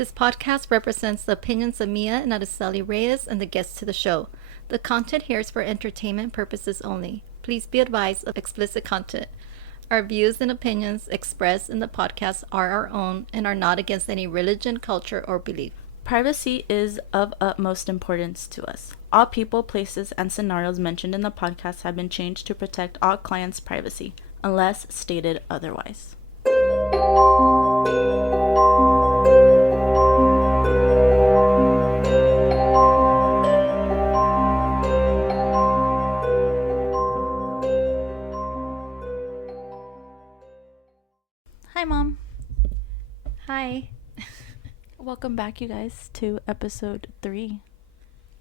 This podcast represents the opinions of Mia and Araceli Reyes and the guests to the show. The content here is for entertainment purposes only. Please be advised of explicit content. Our views and opinions expressed in the podcast are our own and are not against any religion, culture, or belief. Privacy is of utmost importance to us. All people, places, and scenarios mentioned in the podcast have been changed to protect all clients' privacy, unless stated otherwise. Hi, Mom. Hi. Welcome back, you guys, to episode 3.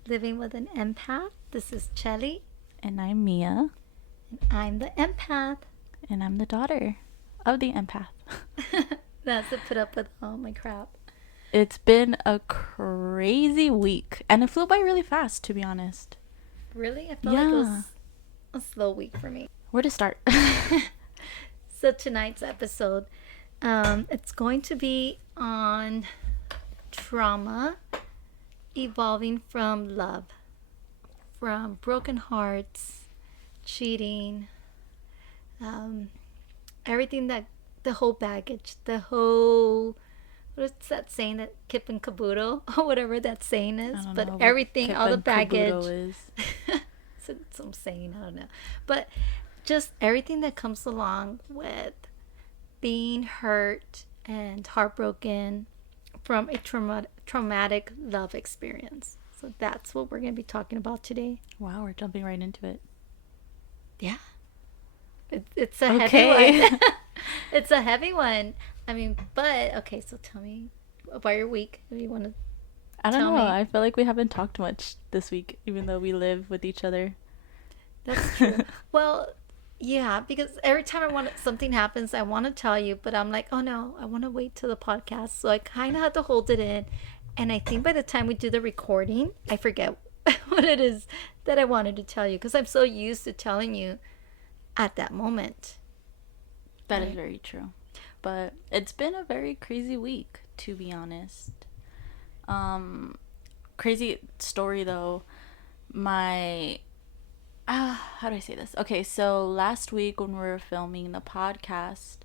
Living with an empath. This is Chelly. And I'm Mia. And I'm the empath. And I'm the daughter of the empath. That's to put up with all my crap. It's been a crazy week. And it flew by really fast, to be honest. Really? I felt like it was a slow week for me. Where to start? So tonight's episode, it's going to be on trauma evolving from love, from broken hearts, cheating, everything that, the whole baggage, the whole, what's that saying, that kip and caboodle, or whatever that saying is, but everything, all the baggage, is. Some saying, I don't know, but just everything that comes along with being hurt and heartbroken from a traumatic love experience. So that's what we're going to be talking about today. Wow, we're jumping right into it. Yeah. It's a heavy one. It's a heavy one. I mean, but, okay, so tell me about your week. What do you want to I don't know. I feel like we haven't talked much this week, even though we live with each other. That's true. Well, yeah, because every time something happens, I want to tell you, but I'm like, oh no, I want to wait till the podcast. So I kind of have to hold it in. And I think by the time we do the recording, I forget what it is that I wanted to tell you, because I'm so used to telling you at that moment. That is very true. But it's been a very crazy week, to be honest. Crazy story though. How do I say this? Okay, so last week when we were filming the podcast,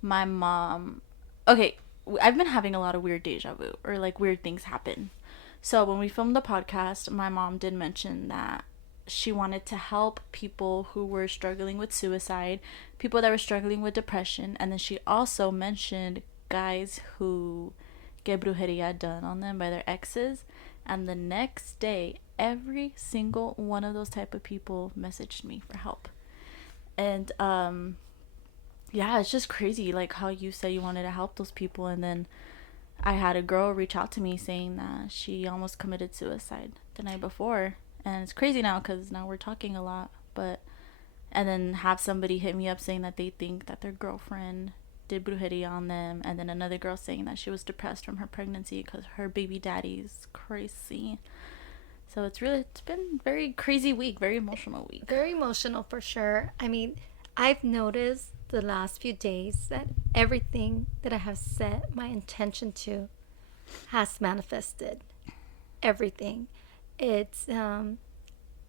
my mom... Okay, I've been having a lot of weird deja vu, or like weird things happen. So when we filmed the podcast, my mom did mention that she wanted to help people who were struggling with suicide, people that were struggling with depression, and then she also mentioned guys who get brujeria done on them by their exes. And the next day, every single one of those type of people messaged me for help. And yeah, it's just crazy, like how you said you wanted to help those people, and then I had a girl reach out to me saying that she almost committed suicide the night before. And it's crazy now because now we're talking a lot, and then have somebody hit me up saying that they think that their girlfriend did brujeria on them, and then another girl saying that she was depressed from her pregnancy because her baby daddy's crazy. So it's been very crazy week, very emotional week. Very emotional for sure. I mean, I've noticed the last few days that everything that I have set my intention to has manifested. Everything. It's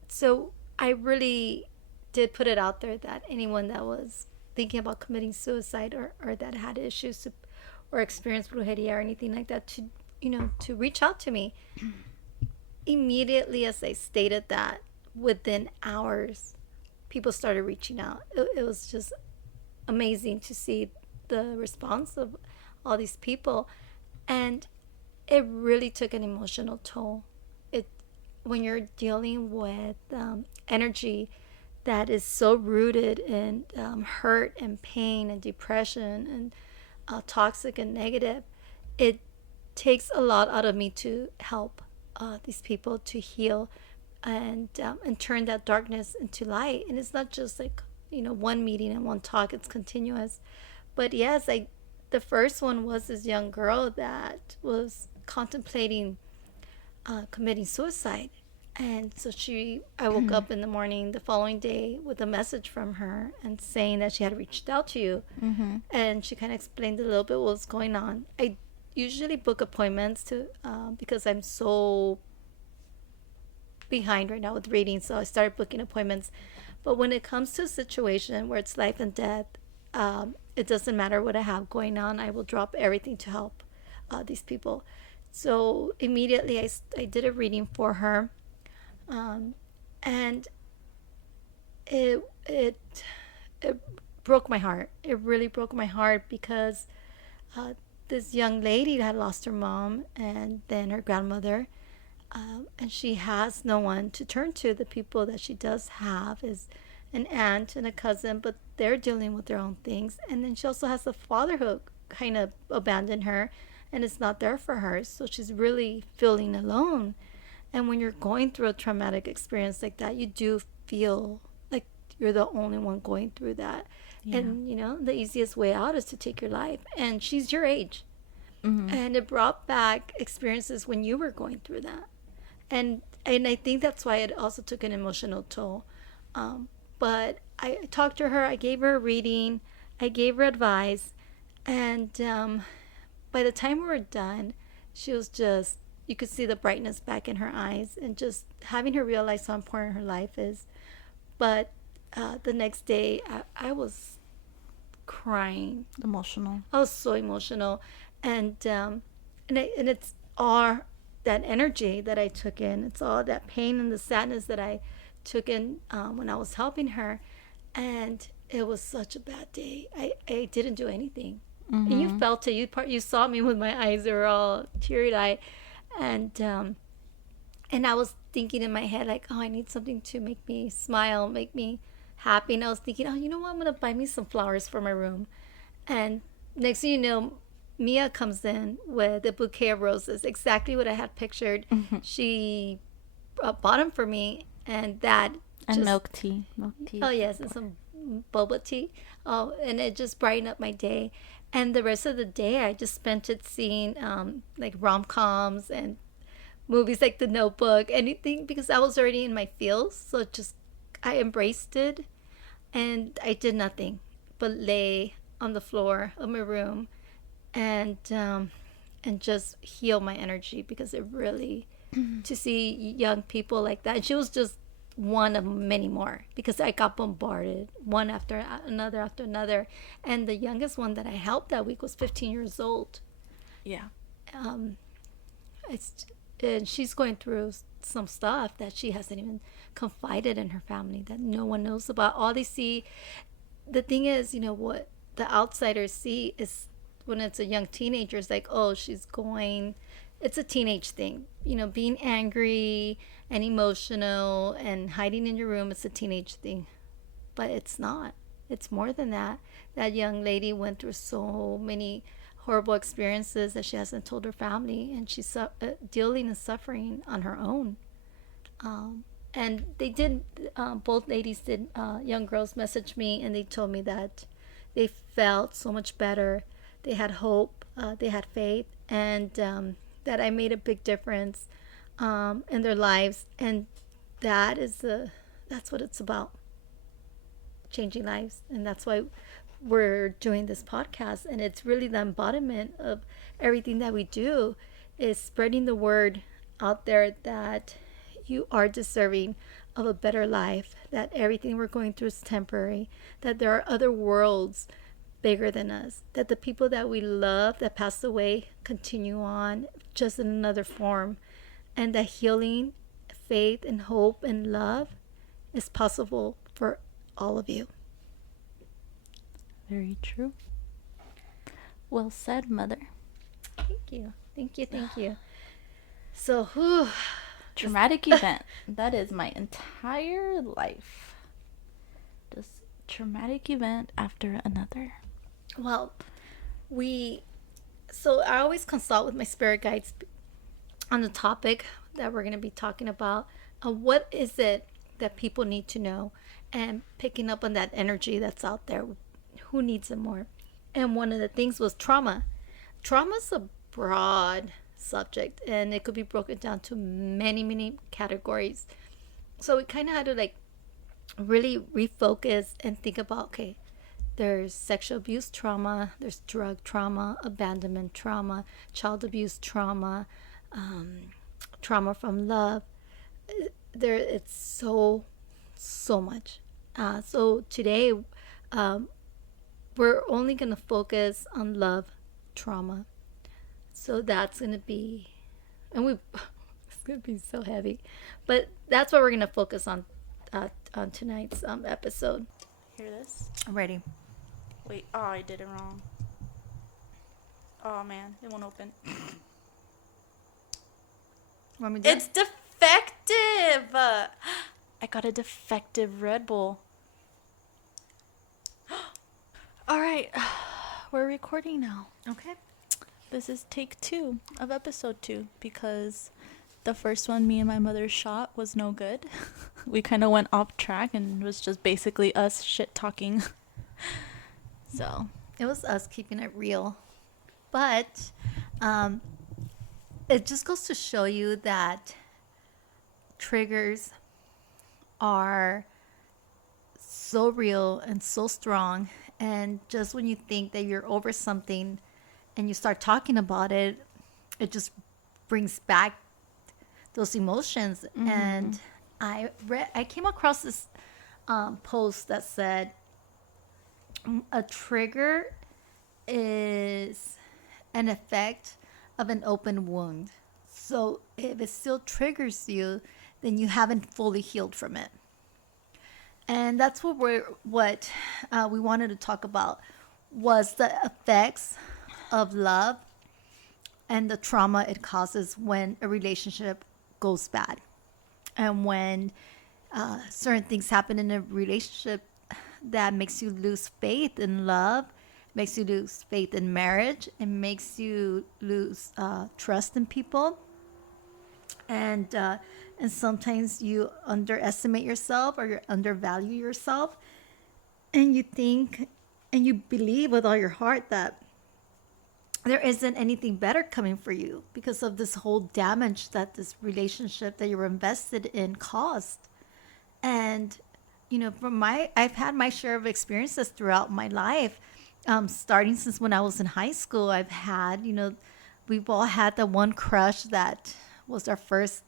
so I really did put it out there that anyone that was thinking about committing suicide or that had issues or experienced brujeria or anything like that, to reach out to me. Immediately as I stated that, within hours, people started reaching out. It was just amazing to see the response of all these people, and it really took an emotional toll. When you're dealing with energy that is so rooted in hurt and pain and depression and toxic and negative, it takes a lot out of me to help these people to heal and turn that darkness into light. And it's not just like, one meeting and one talk, it's continuous. But yes, the first one was this young girl that was contemplating committing suicide. And so I woke up in the morning the following day with a message from her and saying that she had reached out to you. Mm-hmm. And she kind of explained a little bit what was going on. usually book appointments to because I'm so behind right now with reading, so I started booking appointments. But when it comes to a situation where it's life and death, it doesn't matter what I have going on. I will drop everything to help these people. So immediately I did a reading for her, um, and it it broke my heart. It really broke my heart because uh, this young lady had lost her mom and then her grandmother, and she has no one to turn to. The people that she does have is an aunt and a cousin, but they're dealing with their own things. And then she also has the father who kind of abandoned her and is not there for her. So she's really feeling alone. And when you're going through a traumatic experience like that, you do feel like you're the only one going through that. Yeah. And, the easiest way out is to take your life. And she's your age. Mm-hmm. And it brought back experiences when you were going through that. And I think that's why it also took an emotional toll. But I talked to her. I gave her a reading. I gave her advice, and by the time we were done, she was just, you could see the brightness back in her eyes, and just having her realize how important her life is. But the next day, I was crying. Emotional. I was so emotional, and it's all that energy that I took in. It's all that pain and the sadness that I took in when I was helping her, and it was such a bad day. I didn't do anything, and you Mm-hmm. felt it. You saw me with my eyes; they were all teary eyed, and I was thinking in my head like, oh, I need something to make me smile, make me happy. And I was thinking, oh, you know what? I'm gonna buy me some flowers for my room. And next thing you know, Mia comes in with a bouquet of roses, exactly what I had pictured. Mm-hmm. She bought them for me, and that And just, milk tea. Milk tea. oh yes, and some boba tea. Oh, and it just brightened up my day. And the rest of the day, I just spent it seeing like rom coms and movies like The Notebook, anything, because I was already in my feels. So just I embraced it, and I did nothing but lay on the floor of my room and just heal my energy, because it really, to see young people like that. And she was just one of many more, because I got bombarded one after another. And the youngest one that I helped that week was 15 years old. Yeah. Um, it's and she's going through some stuff that she hasn't even confided in her family, that no one knows about. All they see, the thing is, what the outsiders see is, when it's a young teenager, it's like, oh, it's a teenage thing, being angry and emotional and hiding in your room. It's a teenage thing, but it's not. It's more than that. That young lady went through so many horrible experiences that she hasn't told her family, and she's dealing and suffering on her own. Um, and they did, both ladies did, young girls message me, and they told me that they felt so much better. They had hope, they had faith, and that I made a big difference in their lives. And that's what it's about, changing lives. And that's why we're doing this podcast. And it's really the embodiment of everything that we do, is spreading the word out there that you are deserving of a better life, that everything we're going through is temporary, that there are other worlds bigger than us, that the people that we love that passed away continue on, just in another form, and that healing, faith, and hope and love is possible for all of you. Very true. Well said, mother. Thank you. Thank you. Thank you. So, whew, Traumatic event. That is my entire life. Just traumatic event after another. well, so I always consult with my spirit guides on the topic that we're going to be talking about. What is it that people need to know, and picking up on that energy that's out there? Who needs it more? And one of the things was trauma. Trauma is a broad subject, and it could be broken down to many, many categories. So we kind of had to like really refocus and think about, okay, There's sexual abuse trauma, there's drug trauma, abandonment trauma, child abuse trauma, trauma from love. There, it's so much. So today, um, we're only gonna focus on love trauma. So that's gonna be, and we, it's gonna be so heavy, but that's what we're gonna focus on tonight's episode. Hear this? I'm ready. Wait, oh, I did it wrong. Oh man, it won't open. Want me to do It's defective! I got a defective Red Bull. Alright, we're recording now. it? Okay. This is take 2 of episode 2 because the first one me and my mother shot was no good. We kind of went off track and it was just basically us shit talking. So It was us keeping it real. But it just goes to show you that triggers are so real and so strong. And just when you think that you're over something and you start talking about it, it just brings back those emotions. And I came across this post that said a trigger is an effect of an open wound. So if it still triggers you, then you haven't fully healed from it. And that's what we wanted to talk about was the effects of love and the trauma it causes when a relationship goes bad, and when certain things happen in a relationship that makes you lose faith in love, makes you lose faith in marriage, and makes you lose trust in people. And sometimes you underestimate yourself or you undervalue yourself, and you think and you believe with all your heart that there isn't anything better coming for you because of this whole damage that this relationship that you were invested in caused. And I've had my share of experiences throughout my life, starting since when I was in high school. I've had, we've all had the one crush that was our first,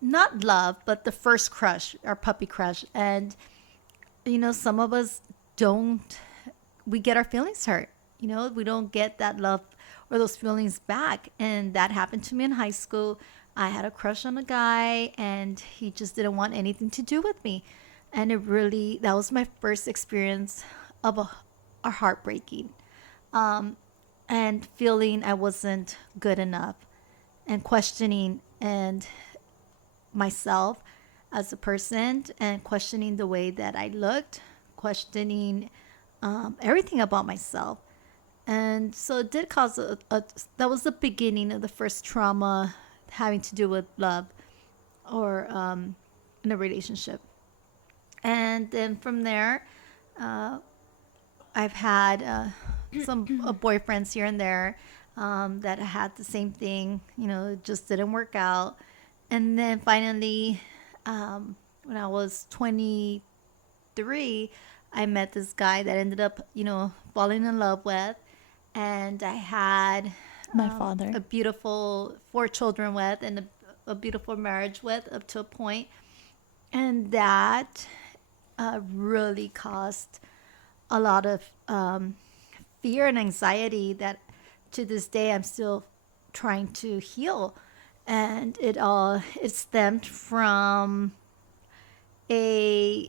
not love, but the first crush, our puppy crush. And, some of us we get our feelings hurt. We don't get that love or those feelings back. And that happened to me in high school. I had a crush on a guy and he just didn't want anything to do with me. And that was my first experience of a heartbreaking, and feeling I wasn't good enough, and questioning and myself as a person, and questioning the way that I looked, questioning everything about myself. And so it did cause that was the beginning of the first trauma having to do with love or in a relationship. And then from there, I've had some boyfriends here and there that had the same thing. It just didn't work out. And then finally, when I was 23, I met this guy that ended up, falling in love with. And I had my father, a beautiful 4 children with, and a beautiful marriage with up to a point. And that really caused a lot of fear and anxiety that to this day I'm still trying to heal. And it stemmed from there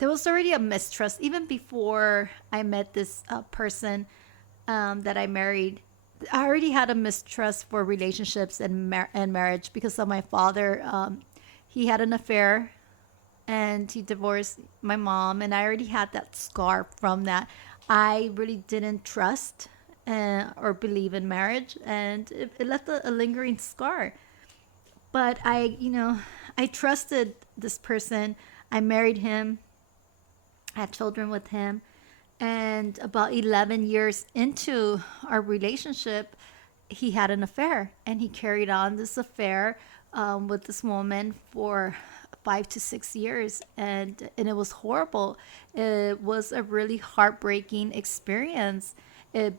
was already a mistrust even before I met this person that I married. I already had a mistrust for relationships and marriage because of my father. He had an affair and he divorced my mom, and I already had that scar from that. I really didn't trust or believe in marriage, and it left a lingering scar. But I trusted this person. I married him, had children with him, and about 11 years into our relationship, he had an affair, and he carried on this affair with this woman for 5 to 6 years, and it was horrible. It was a really heartbreaking experience. It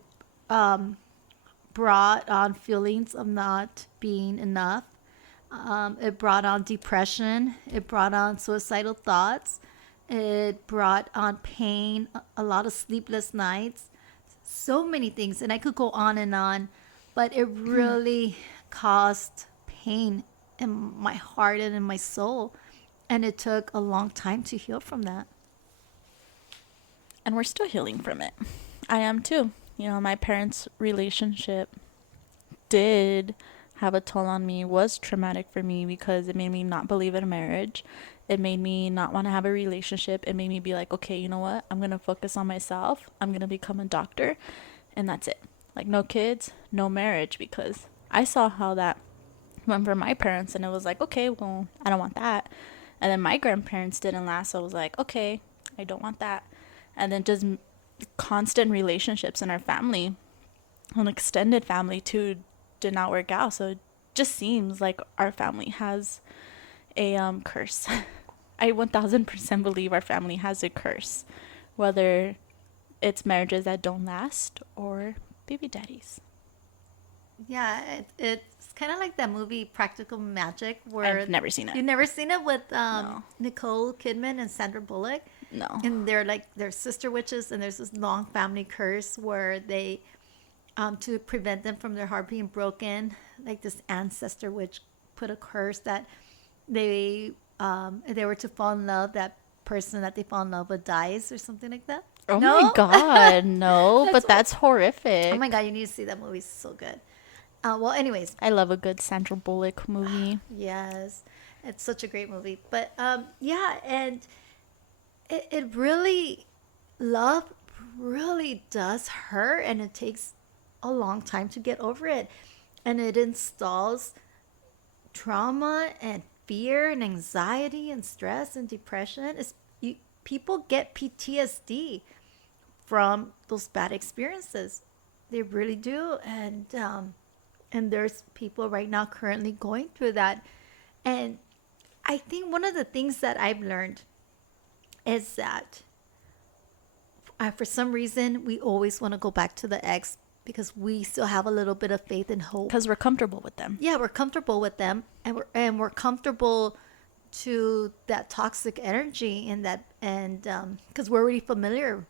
brought on feelings of not being enough. It brought on depression. It brought on suicidal thoughts. It brought on pain, a lot of sleepless nights, so many things. And I could go on, but it really caused pain in my heart and in my soul. And it took a long time to heal from that. And we're still healing from it. I am too. My parents' relationship did have a toll on me, was traumatic for me because it made me not believe in marriage. It made me not want to have a relationship. It made me be like, okay, you know what? I'm going to focus on myself. I'm going to become a doctor. And that's it. Like, no kids, no marriage, because I saw how that went for my parents, and it was like, okay, well, I don't want that. And then my grandparents didn't last, so I was like, okay, I don't want that. And then just constant relationships in our family, an extended family too, did not work out. So it just seems like our family has a curse. I 1000% believe our family has a curse, whether it's marriages that don't last or baby daddies. Yeah, it's kind of like that movie Practical Magic, where I've never seen it. you've never seen it with No. Nicole Kidman and Sandra Bullock, No. and they're sister witches, and there's this long family curse where they to prevent them from their heart being broken, like this ancestor witch put a curse that if they were to fall in love, that person that they fall in love with dies or something like that. Oh No? my god, no, That's but that's Oh horrific. my god, you need to see that movie. It's so good. Well, anyways, I love a good Sandra Bullock movie. yes, it's such a great movie. But yeah, and it really, love really does hurt, and it takes a long time to get over it. And it installs trauma and fear and anxiety and stress and depression. People get PTSD from those bad experiences. They really do. And there's people right now currently going through that. And I think one of the things that I've learned is that for some reason we always want to go back to the ex because we still have a little bit of faith and hope. Because we're comfortable with them. Yeah, we're comfortable with them, and we're comfortable to that toxic energy and that, and because we're already familiar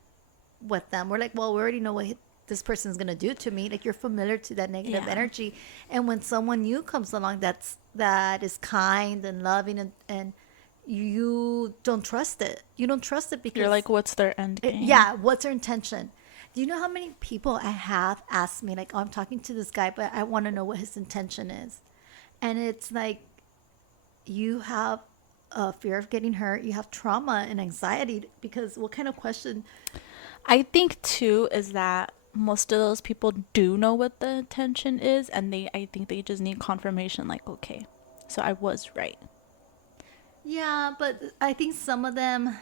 with them. We're like, well, we already know what this person's gonna do to me. Like, you're familiar to that negative Yeah. energy, and when someone new comes along that is kind and loving, and you don't trust it. You don't trust it because You're like, what's their end game? yeah, what's their intention? Do you know how many people I have asked me, like, oh, I'm talking to this guy, but I want to know what his intention is? And it's like, you have a fear of getting hurt, you have trauma and anxiety, because what kind of question? I think too is that most of those people do know what the intention is, and I think they just need confirmation, like, okay, so I was right. Yeah, but I think some of them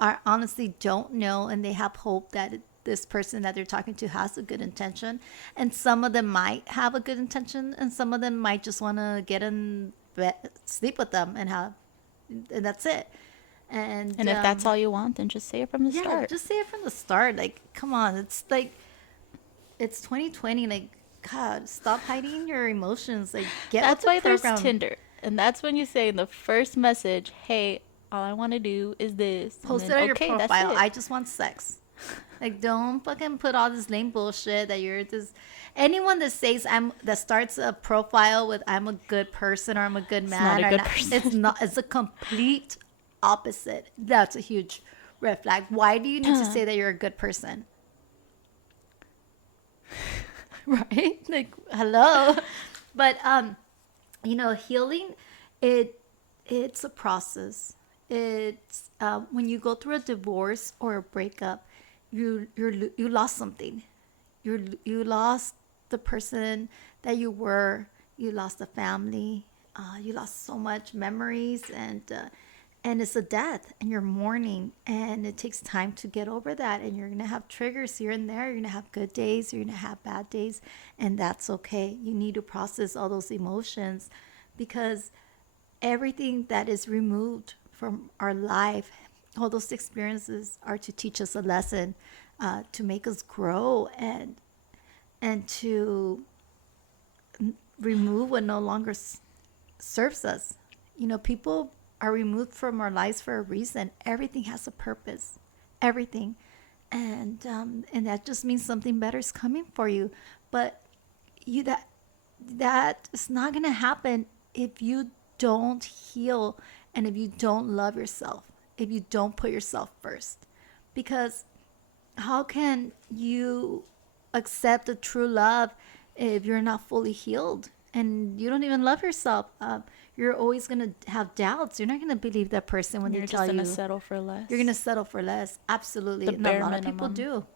are honestly don't know, and they have hope that this person that they're talking to has a good intention, and some of them might have a good intention, and some of them might just want to get in bed, sleep with them, and that's it. And if that's all you want, then just say it from the yeah, start. just say it from the start. Like, come on, it's like it's 2020. Like, God, stop hiding your emotions. Like, get That's with why the program. there's Tinder. And that's when you say in the first message, hey, all I want to do is this. And Post it then, on your okay, that's profile. it. I just want sex. Like, don't fucking put all this lame bullshit that you're this. Anyone that says that starts a profile with "I'm a good person" or "I'm a good man," not a or good not, person. it's not. It's a complete opposite. That's a huge red flag. Why do you need to say that you're a good person? Right? Like, hello. But healing, it's a process. It's when you go through a divorce or a breakup, you lost something. You lost the person that you were. You lost a family. You lost so much memories, and it's a death, and you're mourning, and it takes time to get over that, and you're gonna have triggers here and there. You're gonna have good days, you're gonna have bad days, and that's okay. You need to process all those emotions, because everything that is removed from our life, all those experiences are to teach us a lesson, to make us grow, and to remove what no longer serves us. You know, people are removed from our lives for a reason. Everything has a purpose, everything, and that just means something better is coming for you. But you that is not gonna happen if you don't heal and if you don't love yourself, if you don't put yourself first, because how can you accept a true love if you're not fully healed and you don't even love yourself? You're always going to have doubts. You're not going to believe that person when You're they just tell gonna you. settle for less. You're going to settle for less. Absolutely. The And a bare lot of people minimum. do.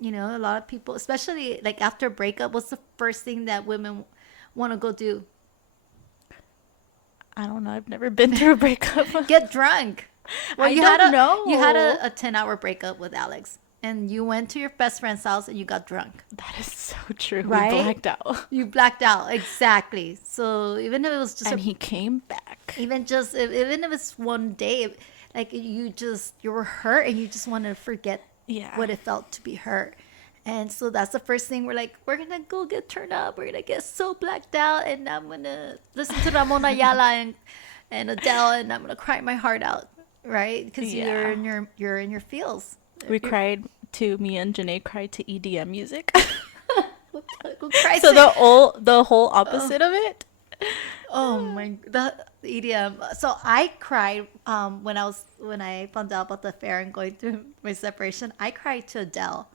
You know, a lot of people, especially like after a breakup, what's the first thing that women want to go do? I don't know. I've never been through a breakup. Get drunk. Well, I you don't had know. you had a 10-hour breakup with Alex, and you went to your best friend's house and you got drunk. That is so true. Right? We blacked out. You blacked out. Exactly. So even if it was just And he came back. even if it's one day, like you were hurt and you just wanted to forget Yeah. what it felt to be hurt. And so that's the first thing, we're gonna go get turned up, we're gonna get so blacked out, and I'm gonna listen to Ramona Ayala and Adele, and I'm gonna cry my heart out, right? Because Yeah. you're in your feels. We cried to me and Janae cried to EDM music. Who cries So to- the whole opposite of it. Oh my, the EDM. So I cried when I found out about the affair and going through my separation. I cried to Adele,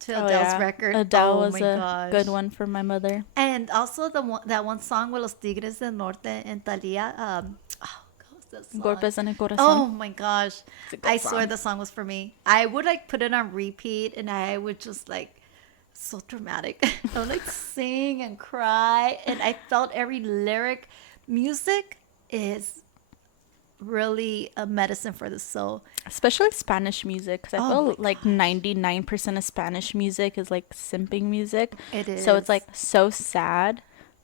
to Adele's record. Adele Oh was my a gosh. good one for my mother. And also that one song with Los Tigres del Norte and Thalia. What was that song? Golpes en el corazón. Oh my gosh. It's a good I swear song. the song was for me. I would like put it on repeat and I would just like, so dramatic. I would like sing and cry, and I felt every lyric. Music is really a medicine for the soul. Especially Spanish music, because I Oh feel my like 99% of Spanish music is like simping music. It So it's is. like so sad,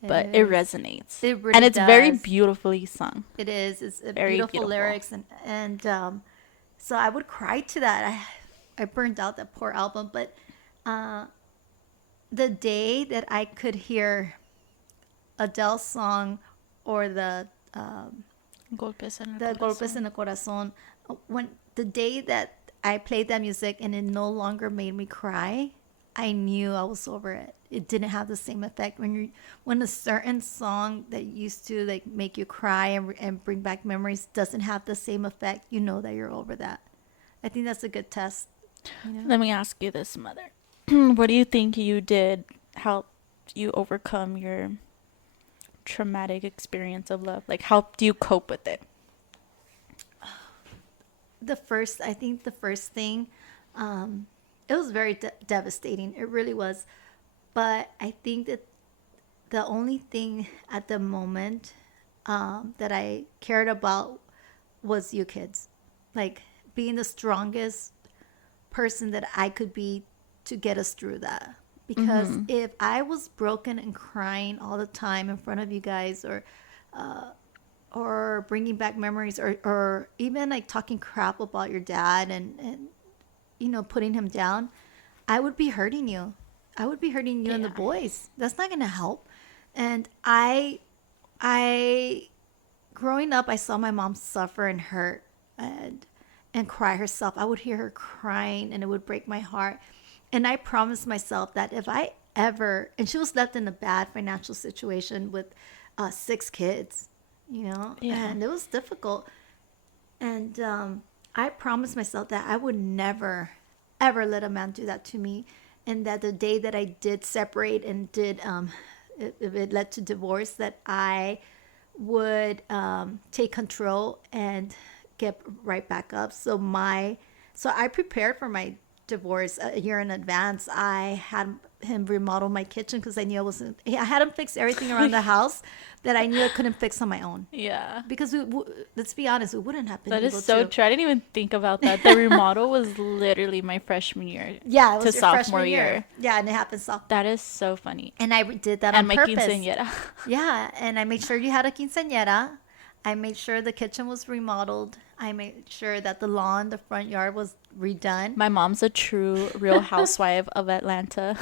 but it is. resonates. It really and it's very does. beautiful sung. It is. It's Very beautiful, beautiful. lyrics, and so I would cry to that. I burned out that poor album, but the day that I could hear Adele's song or the Golpes en el the Golpes en el Corazón, when the day that I played that music and it no longer made me cry, I knew I was over it. It didn't have the same effect when a certain song that used to like make you cry and bring back memories doesn't have the same effect. You know that you're over that. I think that's a good test. You know? Let me ask you this, Mother. What do you think you did help you overcome your traumatic experience of love? Like, how do you cope with it? I think the first thing, it was very devastating. It really was. But I think that the only thing at the moment that I cared about was you kids. Like being the strongest person that I could be to get us through that. Because if I was broken and crying all the time in front of you guys, or bringing back memories, or even like talking crap about your dad and putting him down, I would be hurting you. I would be hurting you and the Yeah. boys. That's not going to help. And I growing up, I saw my mom suffer and hurt and cry herself. I would hear her crying and it would break my heart. And I promised myself that if I ever, and she was left in a bad financial situation with 6 kids, Yeah. and it was difficult. And I promised myself that I would never, ever let a man do that to me. And that the day that I did separate and if it led to divorce, that I would take control and get right back up. So I prepared for my divorce a year in advance. I had him remodel my kitchen because I knew I had him fix everything around the house that I knew I couldn't fix on my own. Yeah. Because let's be honest, we wouldn't have been That able is so to. true. I didn't even think about that. The remodel was literally my freshman year. Yeah, it was to your sophomore freshman year. year. Yeah, and it happened sophomore. That is so funny. And I did that And on my purpose. quinceañera. Yeah, and I made sure you had a quinceañera. I made sure the kitchen was remodeled. I made sure that the lawn, the front yard was redone. My mom's a true real housewife of Atlanta.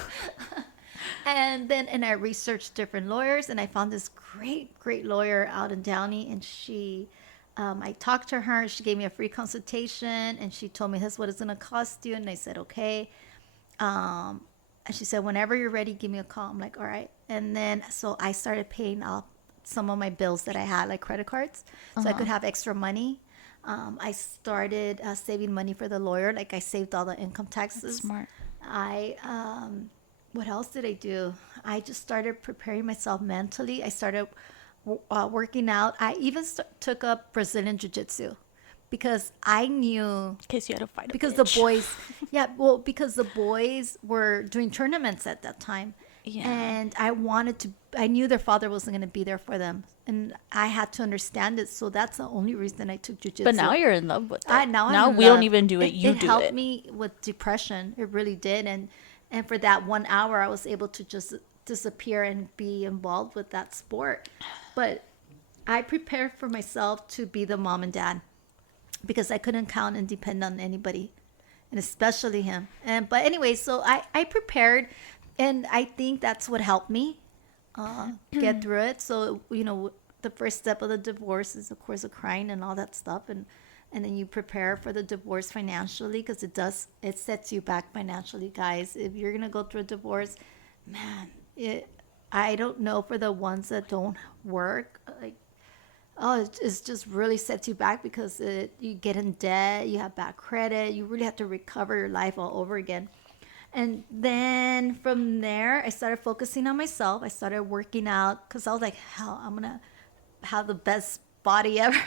And I researched different lawyers, and I found this great lawyer out in Downey, and I talked to her. She gave me a free consultation, and she told me this is what it's gonna cost you, and I said okay. And she said whenever you're ready, give me a call. I'm like all right, and then so I started paying off some of my bills that I had, like credit cards, so I could have extra money. I started saving money for the lawyer, like I saved all the income That's taxes. smart. I what else did I do? I just started preparing myself mentally. I started working out. I even took up Brazilian Jiu Jitsu because I knew In case you had to fight a because bitch. the boys, yeah, well, because the boys were doing tournaments at that time. Yeah. And I knew their father wasn't going to be there for them. And I had to understand it. So that's the only reason I took jujitsu. But now you're in love with it. Now I'm in we love. don't even do it. You it do helped it. me with depression. It really did. And for that 1 hour, I was able to just disappear and be involved with that sport. But I prepared for myself to be the mom and dad because I couldn't count and depend on anybody, and especially him. But anyway, so I prepared, and I think that's what helped me get through it. So the first step of the divorce is of course the crying and all that stuff, and then you prepare for the divorce financially because it sets you back financially, guys. If you're gonna go through a divorce, man, I don't know for the ones that don't work, like, oh, it's just really sets you back because you get in debt, you have bad credit, you really have to recover your life all over again. And then from there, I started focusing on myself. I started working out because I was like, hell, I'm gonna have the best body ever.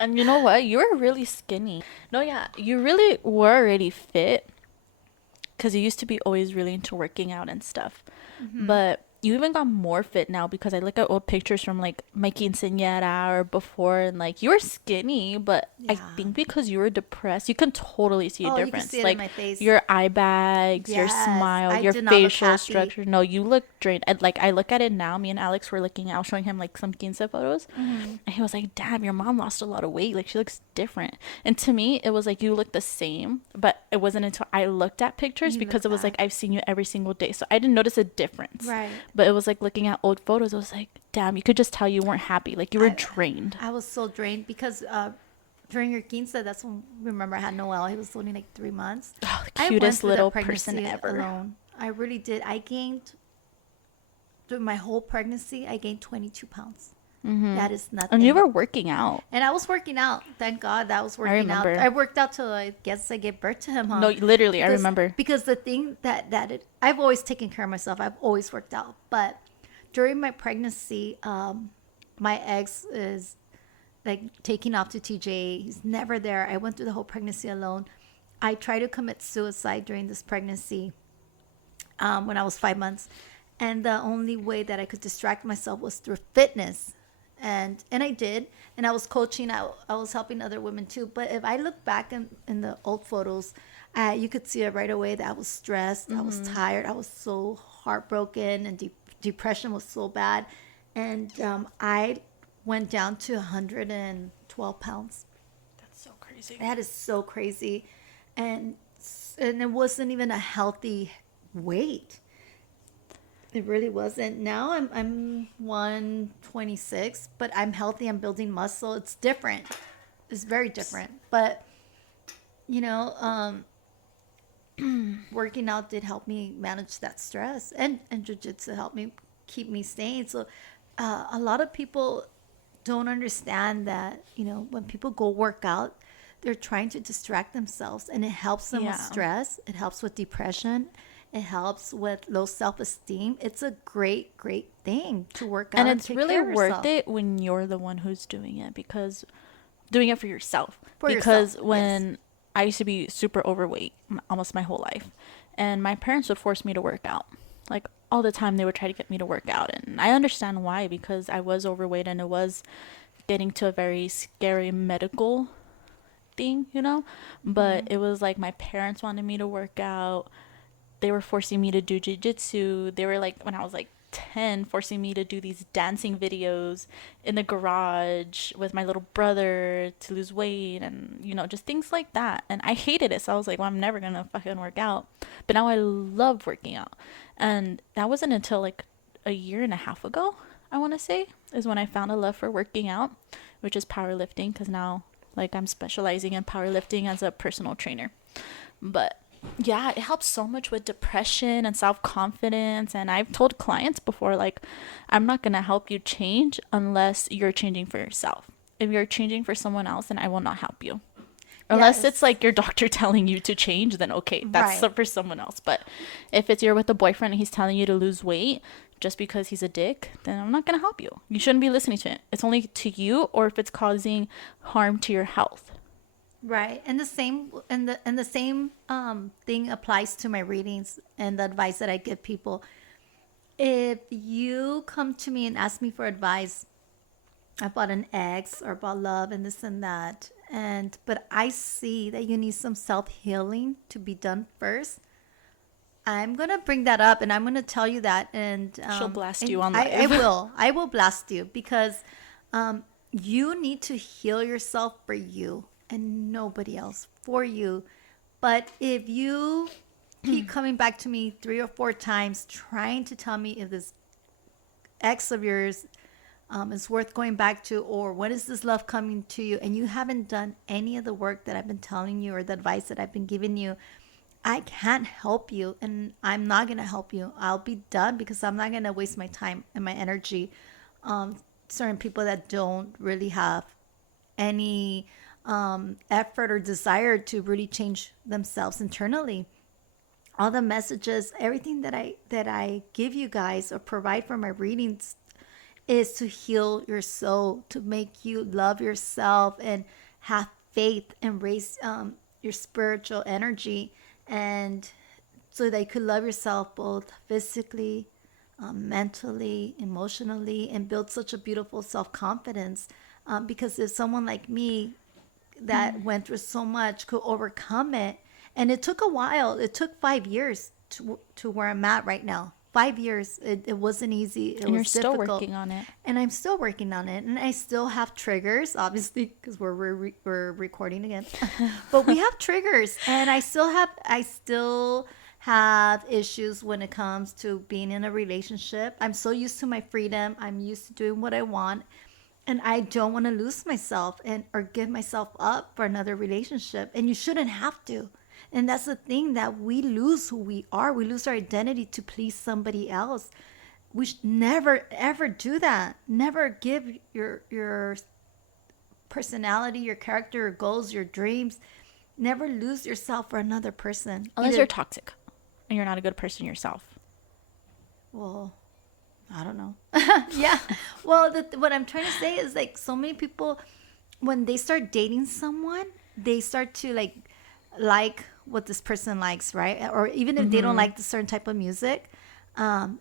And you know what? You were really skinny. No, yeah, you really were already fit because you used to be always really into working out and stuff. But you even got more fit now because I look at old pictures from like my quinceañera or before, and like you were skinny, but I Yeah. think because you were depressed, you can totally see a Oh, you can difference. see it in Like my face. your eye bags, your Yes, smile, I your did not look facial happy. structure. No, you look drained. And like I look at it now, me and Alex were looking, I was showing him like some quince photos, and he was like, "Damn, your mom lost a lot of weight. Like she looks different." And to me, it was like you look the same, but it wasn't until I looked at pictures You because look it was like back. I've seen you every single day, so I didn't notice a difference. Right. But it was like looking at old photos, it was like, damn, you could just tell you weren't happy. Like you were drained. I was so drained because during your quince, that's when, remember, I had Noel. He was only like 3 months. Oh, the I went cutest through the little person pregnancy ever. alone. I really did. I gained, through my whole pregnancy, I gained 22 pounds. That is nothing. And you were working out. And I was working out. Thank God that I was working out. remember. I worked out till I guess I gave birth to him, huh? No, literally, I remember. Because the thing I've always taken care of myself. I've always worked out. But during my pregnancy, my ex is like taking off to TJ. He's never there. I went through the whole pregnancy alone. I tried to commit suicide during this pregnancy when I was 5 months. And the only way that I could distract myself was through fitness. And I did, and I was coaching. I was helping other women too. But if I look back in the old photos, you could see it right away that I was stressed. I was tired. I was so heartbroken, and depression was so bad. And I went down to 112 pounds. That's so crazy. That is so crazy, and it wasn't even a healthy weight. It really wasn't. Now I'm 126, but I'm healthy. I'm building muscle. It's different. It's very different. But you know, working out did help me manage that stress, and jiu-jitsu helped me keep me sane. So a lot of people don't understand that, when people go work out, they're trying to distract themselves, and it helps them with Yeah. stress. It helps with depression. It helps with low self-esteem. It's a great thing to work out, And and it's take really care of worth yourself. it when you're the one who's doing it, because doing it for yourself. For Because yourself, when I used to be super overweight almost my whole life, and my parents would force me to work out. Like all the time they would try to get me to work out, and I understand why, because I was overweight and it was getting to a very scary medical thing, But it was like my parents wanted me to work out. They were forcing me to do jiu-jitsu. They were like, when I was like 10 forcing me to do these dancing videos in the garage with my little brother to lose weight and, just things like that. And I hated it. So I was like, well, I'm never going to fucking work out. But now I love working out. And that wasn't until like a year and a half ago, I want to say, is when I found a love for working out, which is powerlifting, because now like I'm specializing in powerlifting as a personal trainer. But yeah, it helps so much with depression and self-confidence. And I've told clients before, like, I'm not going to help you change unless you're changing for yourself. If you're changing for someone else, then I will not help you. Unless it's Yes. like your doctor telling you to change, then okay, that's Right. for someone else. But if it's you're with a boyfriend and he's telling you to lose weight just because he's a dick, then I'm not going to help you. You shouldn't be listening to it. It's only to you or if it's causing harm to your health. Right. And the same thing applies to my readings and the advice that I give people. If you come to me and ask me for advice about an ex or about love and this and that, and but I see that you need some self-healing to be done first, I'm gonna bring that up and I'm gonna tell you that, and She'll blast and you on I live. will blast you because you need to heal yourself for you and nobody else for you. But if you keep coming back to me 3 or 4 times trying to tell me if this ex of yours is worth going back to, or when is this love coming to you, and you haven't done any of the work that I've been telling you or the advice that I've been giving you, I can't help you and I'm not going to help you. I'll be done because I'm not going to waste my time and my energy on certain people that don't really have any effort or desire to really change themselves internally. All the messages, everything that I give you guys or provide for my readings is to heal your soul, to make you love yourself and have faith and raise your spiritual energy, and so that you could love yourself both physically, mentally, emotionally, and build such a beautiful self confidence. Because if someone like me that went through so much could overcome it, and it took a while, it took 5 years to where I'm at right now. 5 years. It wasn't easy. It And you're was still difficult. working on it. And I'm still working on it. And I still have triggers, obviously, because we're recording again. But we have triggers. And I still have issues when it comes to being in a relationship. I'm so used to my freedom. I'm used to doing what I want. And I don't want to lose myself and or give myself up for another relationship. And you shouldn't have to. And that's the thing, that we lose who we are. We lose our identity to please somebody else. We should never ever do that. Never give your personality, your character, your goals, your dreams. Never lose yourself for another person. Unless you're toxic and you're not a good person yourself. Well, I don't know. Yeah. Well, what I'm trying to say is, like, so many people, when they start dating someone, they start to like what this person likes, right? Or even if they don't like the certain type of music,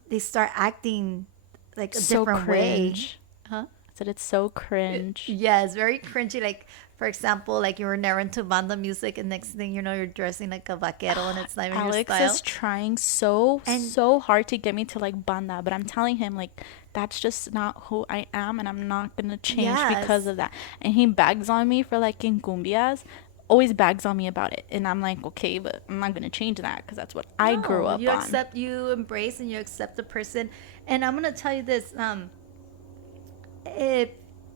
they start acting like a So different way. cringe. Huh? I said it's so cringe. Yeah, it's very cringy. Like, for example, like you were never into banda music, and next thing you know, you're dressing like a vaquero, and it's not even your Alex style. is trying so And so hard to get me to like banda, but I'm telling him like that's just not who I am, and I'm not gonna change because yes, of that. And he bags on me for like in cumbias, always bags on me about it, and I'm like, okay, but I'm not gonna change that because that's what I grew no, up you on. accept, you embrace, and you accept the person. And I'm gonna tell you this: if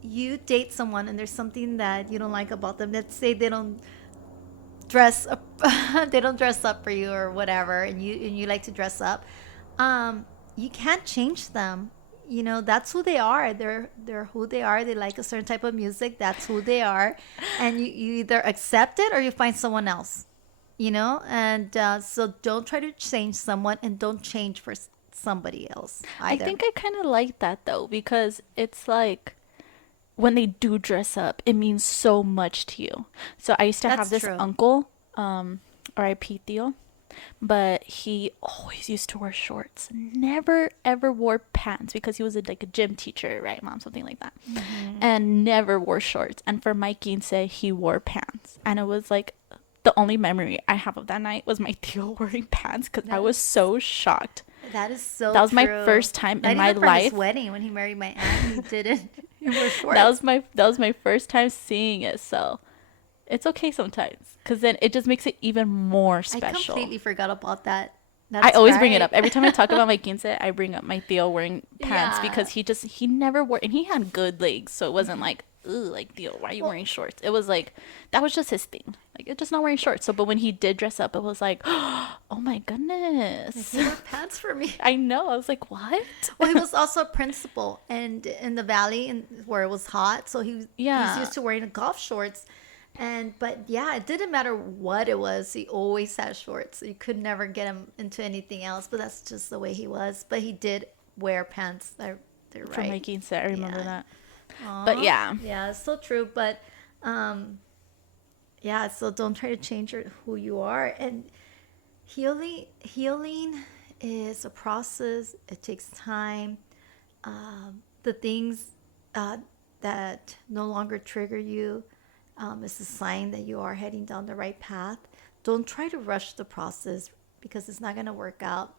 you date someone and there's something that you don't like about them, let's say they don't dress up, they don't dress up for you or whatever, and you like to dress up, you can't change them. You know, that's who they are. They're who they are. They like a certain type of music. That's who they are, and you either accept it or you find someone else. You know, and so don't try to change someone, and don't change for somebody else I either. think I kind of like that though because it's like when they do dress up, it means so much to you. So I used to have That's this true. uncle, R.I.P. Theo, but he always used to wear shorts. Never ever wore pants because he was like a gym teacher, right, mom, something like that, Hmm. and never wore shorts. And for my quince, he wore pants, and it was like the only memory I have of that night was my Theo wearing pants because I was That's so shocked. That is so That was my true. first time in Not my even for his life. wedding when he married my aunt, he didn't. He wore That shorts. was my first time seeing it. So it's okay sometimes, because then it just makes it even more I special. completely forgot about that. I That's always bring it up right. every time I talk about my quince. I bring up my Theo wearing pants Yeah. because he never wore, and he had good legs, so it wasn't like, ooh, like Theo, why are you Well, wearing shorts? It was like that was just his thing, like it's just not wearing shorts. So, but when he did dress up, it was like, oh my like goodness. he wore pants for me. I know. I was like, what? Well, he was also a principal, and in the valley, and where it was hot, so he's Yeah, used to wearing golf shorts. And but yeah, it didn't matter what it was. He always had shorts. So you could never get him into anything else. But that's just the way he was. But he did wear pants. They're for my right. quince, I remember Yeah. that. But Aw. yeah, Yeah, it's so true. But um, yeah. So don't try to change who you are. And healing is a process. It takes time. The things uh, that no longer trigger you is a sign that you are heading down the right path. Don't try to rush the process because it's not going to work out.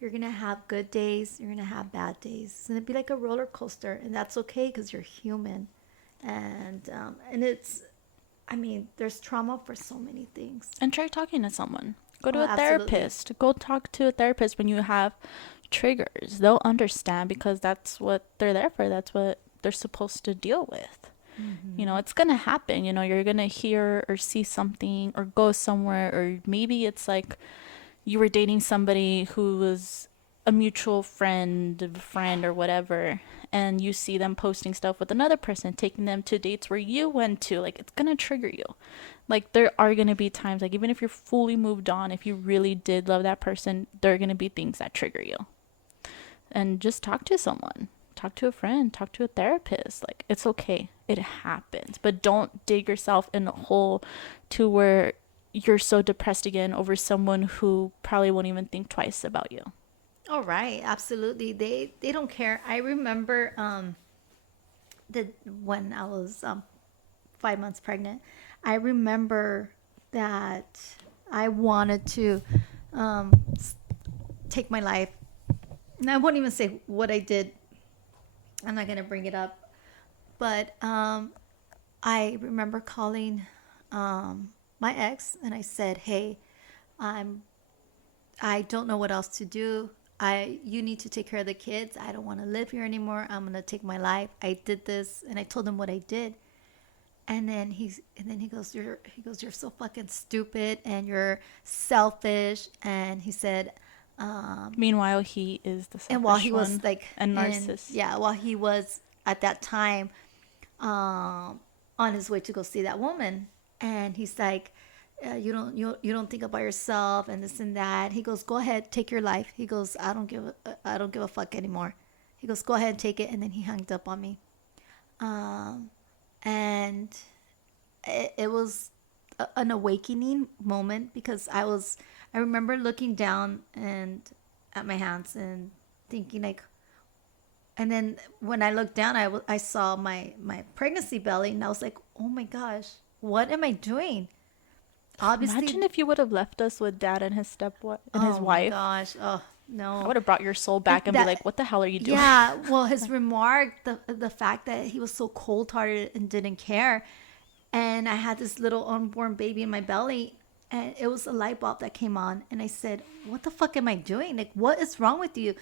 You're going to have good days, you're going to have bad days. It's going to be like a roller coaster, and that's okay because you're human. And it's, I mean, there's trauma for so many things. and try talking to someone. Go Oh, to a absolutely. therapist. Go talk to a therapist when you have triggers. They'll understand because that's what they're there for. That's what they're supposed to deal with. Mm-hmm. It's going to happen. You're going to hear or see something or go somewhere, or maybe it's like you were dating somebody who was a mutual friend or whatever, and you see them posting stuff with another person, taking them to dates where you went to. Like, it's going to trigger you. Like, there are going to be times, like, even if you're fully moved on, if you really did love that person, there are going to be things that trigger you. And just talk to someone, talk to a friend, talk to a therapist. Like, it's okay, it happens, but don't dig yourself in a hole to where you're so depressed again over someone who probably won't even think twice about you. All right, absolutely. They don't care. I remember that when I was 5 months pregnant, I remember that I wanted to um, take my life. And I won't even say what I did. I'm not gonna bring it up. But I remember calling my ex, and I said, "Hey, I'm I don't know what else to do. You need to take care of the kids. I don't want to live here anymore. I'm gonna take my life. I did this," and I told him what I did. And then he goes, "You're so fucking stupid and you're selfish." And he said, Meanwhile, he is the and while selfish he was one like, and and narcissist. yeah, while he was at that time on his way to go see that woman, and he's like, you don't think about yourself and this and that. He goes, "Go ahead, take your life." He goes, I don't give a fuck anymore." He goes, "Go ahead and take it," and then he hung up on me. And it was an awakening moment because I remember looking down and at my hands and thinking like, and then when I looked down, I saw my pregnancy belly, and I was like, "Oh my gosh, what am I doing?" Imagine Obviously, if you would have left us with dad and his and his oh my wife. gosh, oh I no. would have brought your soul And back and be that, like, what the hell are you doing? yeah, well, his remark, the fact that he was so cold hearted and didn't care, and I had this little unborn baby in my belly, and it was a light bulb that came on, and I said, "What the fuck am I doing? Like, what is wrong with you?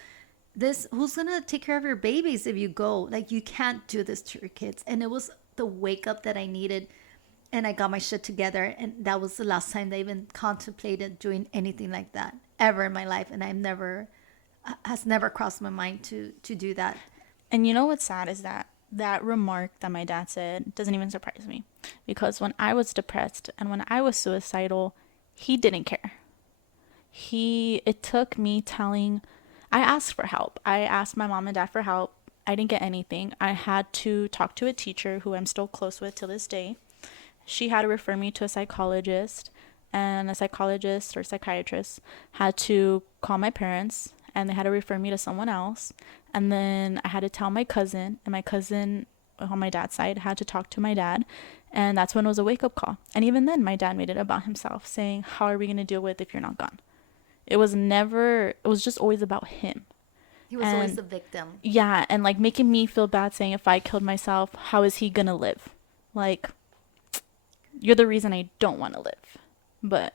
This Who's gonna take care of your babies if you go? Like, you can't do this to your kids." And it was the wake up that I needed, and I got my shit together, and that was the last time I even contemplated doing anything like that ever in my life, and I've never has never crossed my mind to do that. And you know what's sad is that remark that my dad said doesn't even surprise me, because when I was depressed and when I was suicidal, he didn't care. It took me telling, I asked for help. I asked my mom and dad for help. I didn't get anything. I had to talk to a teacher who I'm still close with till this day. She had to refer me to a psychologist, and a psychologist or psychiatrist had to call my parents, and they had to refer me to someone else. And then I had to tell my cousin, and my cousin on my dad's side had to talk to my dad. And that's when it was a wake up call. And even then, my dad made it about himself, saying, "How are we going to deal with if you're not gone? it was just always about him. He was always And the victim. yeah, and like making me feel bad saying if I killed myself, how is he gonna live? Like, you're the reason I don't want to live. But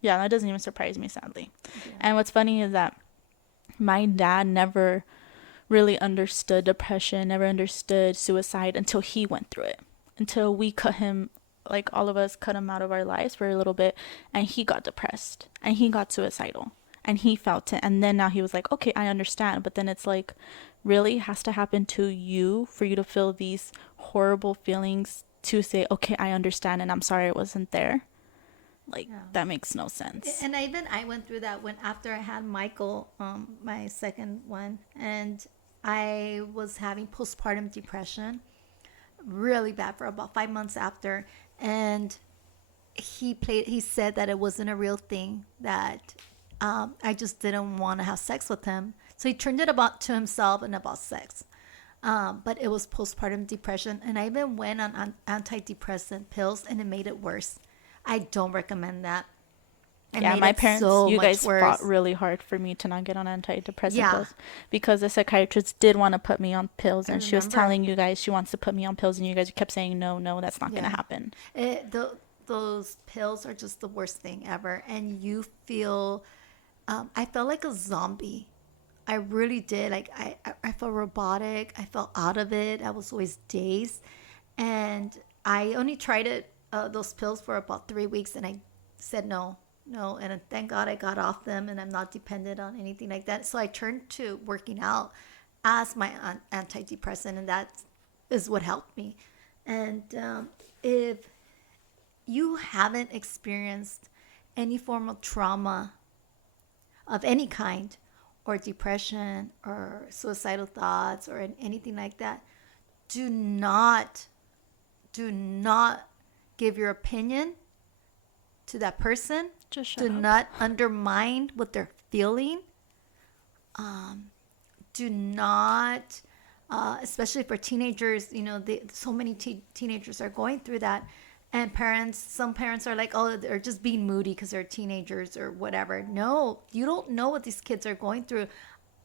yeah, that doesn't even surprise me, sadly. Yeah. And what's funny is that my dad never really understood depression, never understood suicide until he went through it. Until we cut him, like all of us cut him out of our lives for a little bit, and he got depressed and he got suicidal and he felt it. And then now he was like, okay, I understand. But then it's like, really has to happen to you for you to feel these horrible feelings to say, okay, I understand and I'm sorry I wasn't there. Like, Yeah. that makes no sense. And I went through that when after I had Michael, my second one, and I was having postpartum depression, really bad for about 5 months after, and he said that it wasn't a real thing, that I just didn't want to have sex with him, so he turned it about to himself and about sex. But it was postpartum depression, and I even went on antidepressant pills, and it made it worse. I don't recommend that. It Yeah, made my it parents, so you much guys worse. fought really hard for me to not get on antidepressant Yeah. pills because the psychiatrist did want to put me on pills, I and she was remember. telling you guys she wants to put me on pills, and you guys kept saying no, no, that's not Yeah. gonna happen. Those pills are just the worst thing ever, and you feel. I felt like a zombie. I really did. Like I felt robotic. I felt out of it. I was always dazed, and I only tried those pills for about 3 weeks, and I said no, no, and thank God I got off them, and I'm not dependent on anything like that. So I turned to working out as my antidepressant, and that is what helped me. And if you haven't experienced any form of trauma of any kind, or depression, or suicidal thoughts, or anything like that, do not, do not give your opinion to that person. Just shut Do up. not undermine what they're feeling. Do not, especially for teenagers, so many teenagers are going through that. And some parents are like, oh, they're just being moody because they're teenagers or whatever. No, you don't know what these kids are going through.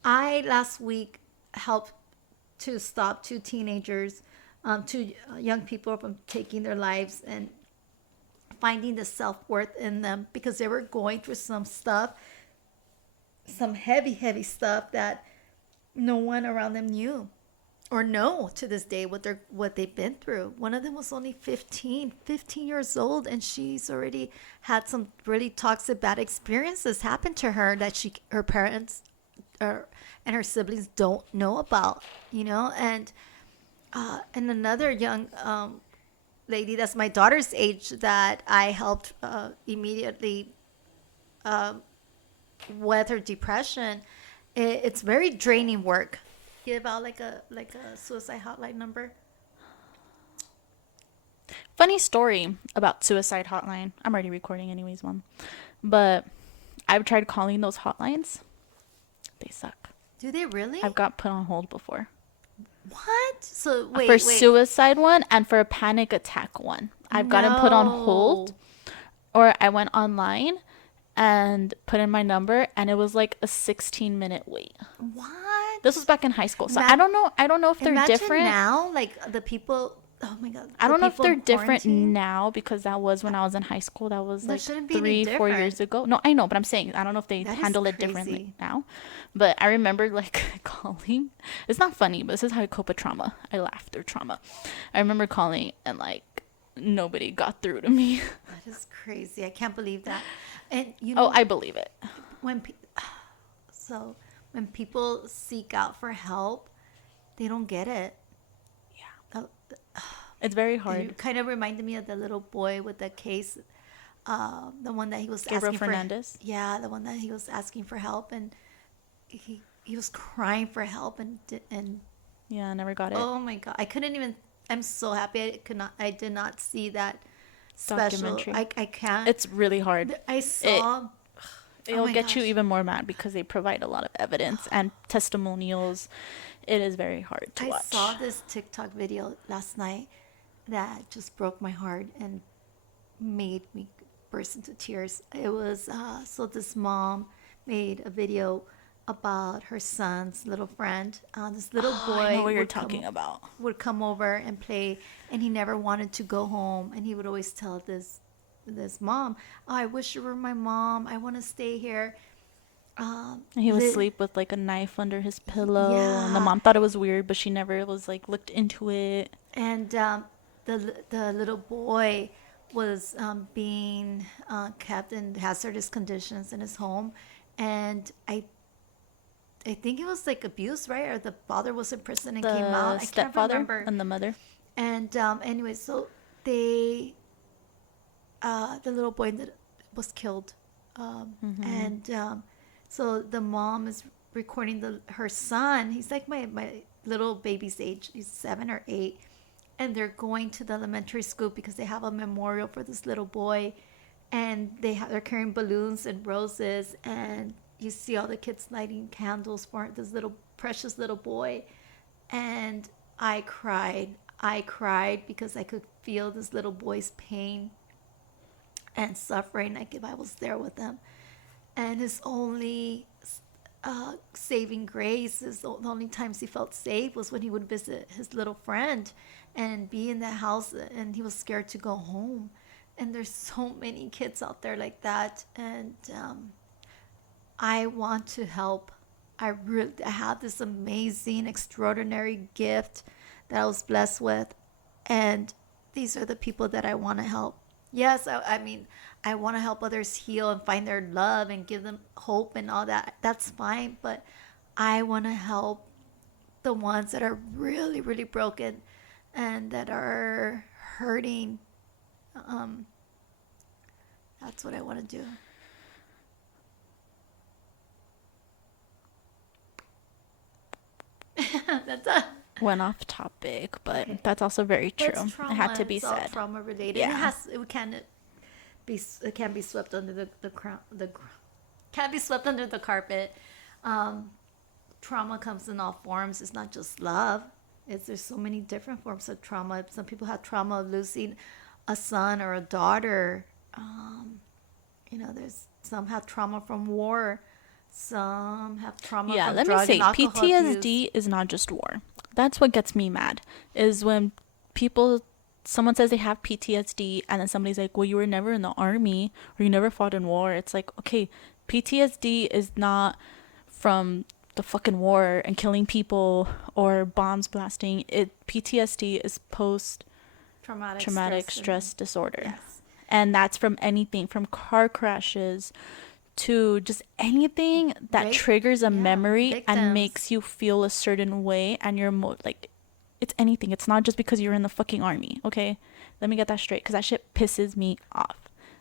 I last week helped to stop two young people from taking their lives, and finding the self-worth in them, because they were going through some stuff, some heavy, heavy stuff that no one around them knew or know to this day what they've been through. One of them was only 15 years old, and she's already had some really toxic bad experiences happen to her that her parents and her siblings don't know about, and another young lady that's my daughter's age that I helped immediately with her depression. It's very draining work. Give out like a suicide hotline number. Funny story about suicide hotline. I'm already recording anyways, Mom. But I've tried calling those hotlines. They suck. Do they really? I've got put on hold before. What? So wait, For wait. suicide one and for a panic attack one. I've gotten put on hold, or I went online and put in my number, and it was like a 16-minute wait. What? This was back in high school, so I don't know if they're Imagine different now, like the people. Oh my God. I the don't know if people they're in different quarantine. now, because that was when I was in high school. That was There like shouldn't be any 3, 4 years different. ago. No, I know, but I'm saying I don't know if they That is handle it crazy. differently now. But I remember like calling. It's not funny, but this is how I cope with trauma. I laugh through trauma. I remember calling, and like nobody got through to me. That is crazy. I can't believe that. And Oh, I believe it. when pe- so when people seek out for help, they don't get it. Yeah, Uh, it's very it hard. kind of reminded me of the little boy with the case, the one that he was Gabriel asking Fernandez. Yeah, the one that he was asking for help, and he was crying for help, and Yeah, I never got it. oh my God, I couldn't even. I'm so happy I did not see that special. Documentary. I can't. It's really hard. I saw. It'll my get you gosh. even more mad because they provide a lot of evidence and testimonials. It is very hard to I watch. saw this TikTok video last night that just broke my heart and made me burst into tears. It was so this mom. made a video about her son's little friend. This little Oh, I know boy what you're talking about. would come over and play, and he never wanted to go home, and he would always tell this mom, oh, I wish you were my mom. I want to stay here. And he would Li- sleep with like a knife under his pillow, and the yeah, mom thought it was weird, but she never was like looked into it. and the little boy was being kept in hazardous conditions in his home, and I think it was like abuse, right? Or the father was in prison and came The out. I can't stepfather remember. and the mother. And anyway, so they the little boy was killed, Mm-hmm. and so the mom is recording her son. He's like my little baby's age. He's 7 or 8, and they're going to the elementary school because they have a memorial for this little boy, and they're carrying balloons and roses, and you see all the kids lighting candles for this little precious little boy, and I cried. I cried because I could feel this little boy's pain and suffering, like if I was there with him. And his only saving grace is the only times he felt safe was when he would visit his little friend and be in that house, and he was scared to go home. And there's so many kids out there like that, and I want to help. I have this amazing, extraordinary gift that I was blessed with, and these are the people that I want to help. Yes, I mean, I want to help others heal and find their love and give them hope and all that. That's fine, but I want to help the ones that are really, really broken and that are hurting. Um, that's what I want to do. That's a Went off topic, but okay. that's also very But it's true. It had trauma. to be It's all said. trauma related. And Yeah. it can be swept under the crown. Can't be swept under the carpet. Um, Trauma comes in all forms. It's not just love. There's so many different forms of trauma. Some people have trauma of losing a son or a daughter. There's some have trauma from war. Some have trauma Yeah, from let me drug and say alcohol abuse. PTSD is not just war. That's what gets me mad. Is when people someone says they have PTSD and then somebody's like, "Well, you were never in the army or you never fought in war." It's like, "Okay, PTSD is not from the fucking war and killing people or bombs blasting. It PTSD is post Traumatic traumatic stress and stress disorder. yes. And that's from anything from car crashes to just anything that Rape, triggers a yeah, memory and victims. makes you feel a certain way and you're like it's anything. It's not just because you're in the fucking army, okay? Let me get that straight cuz that shit pisses me off.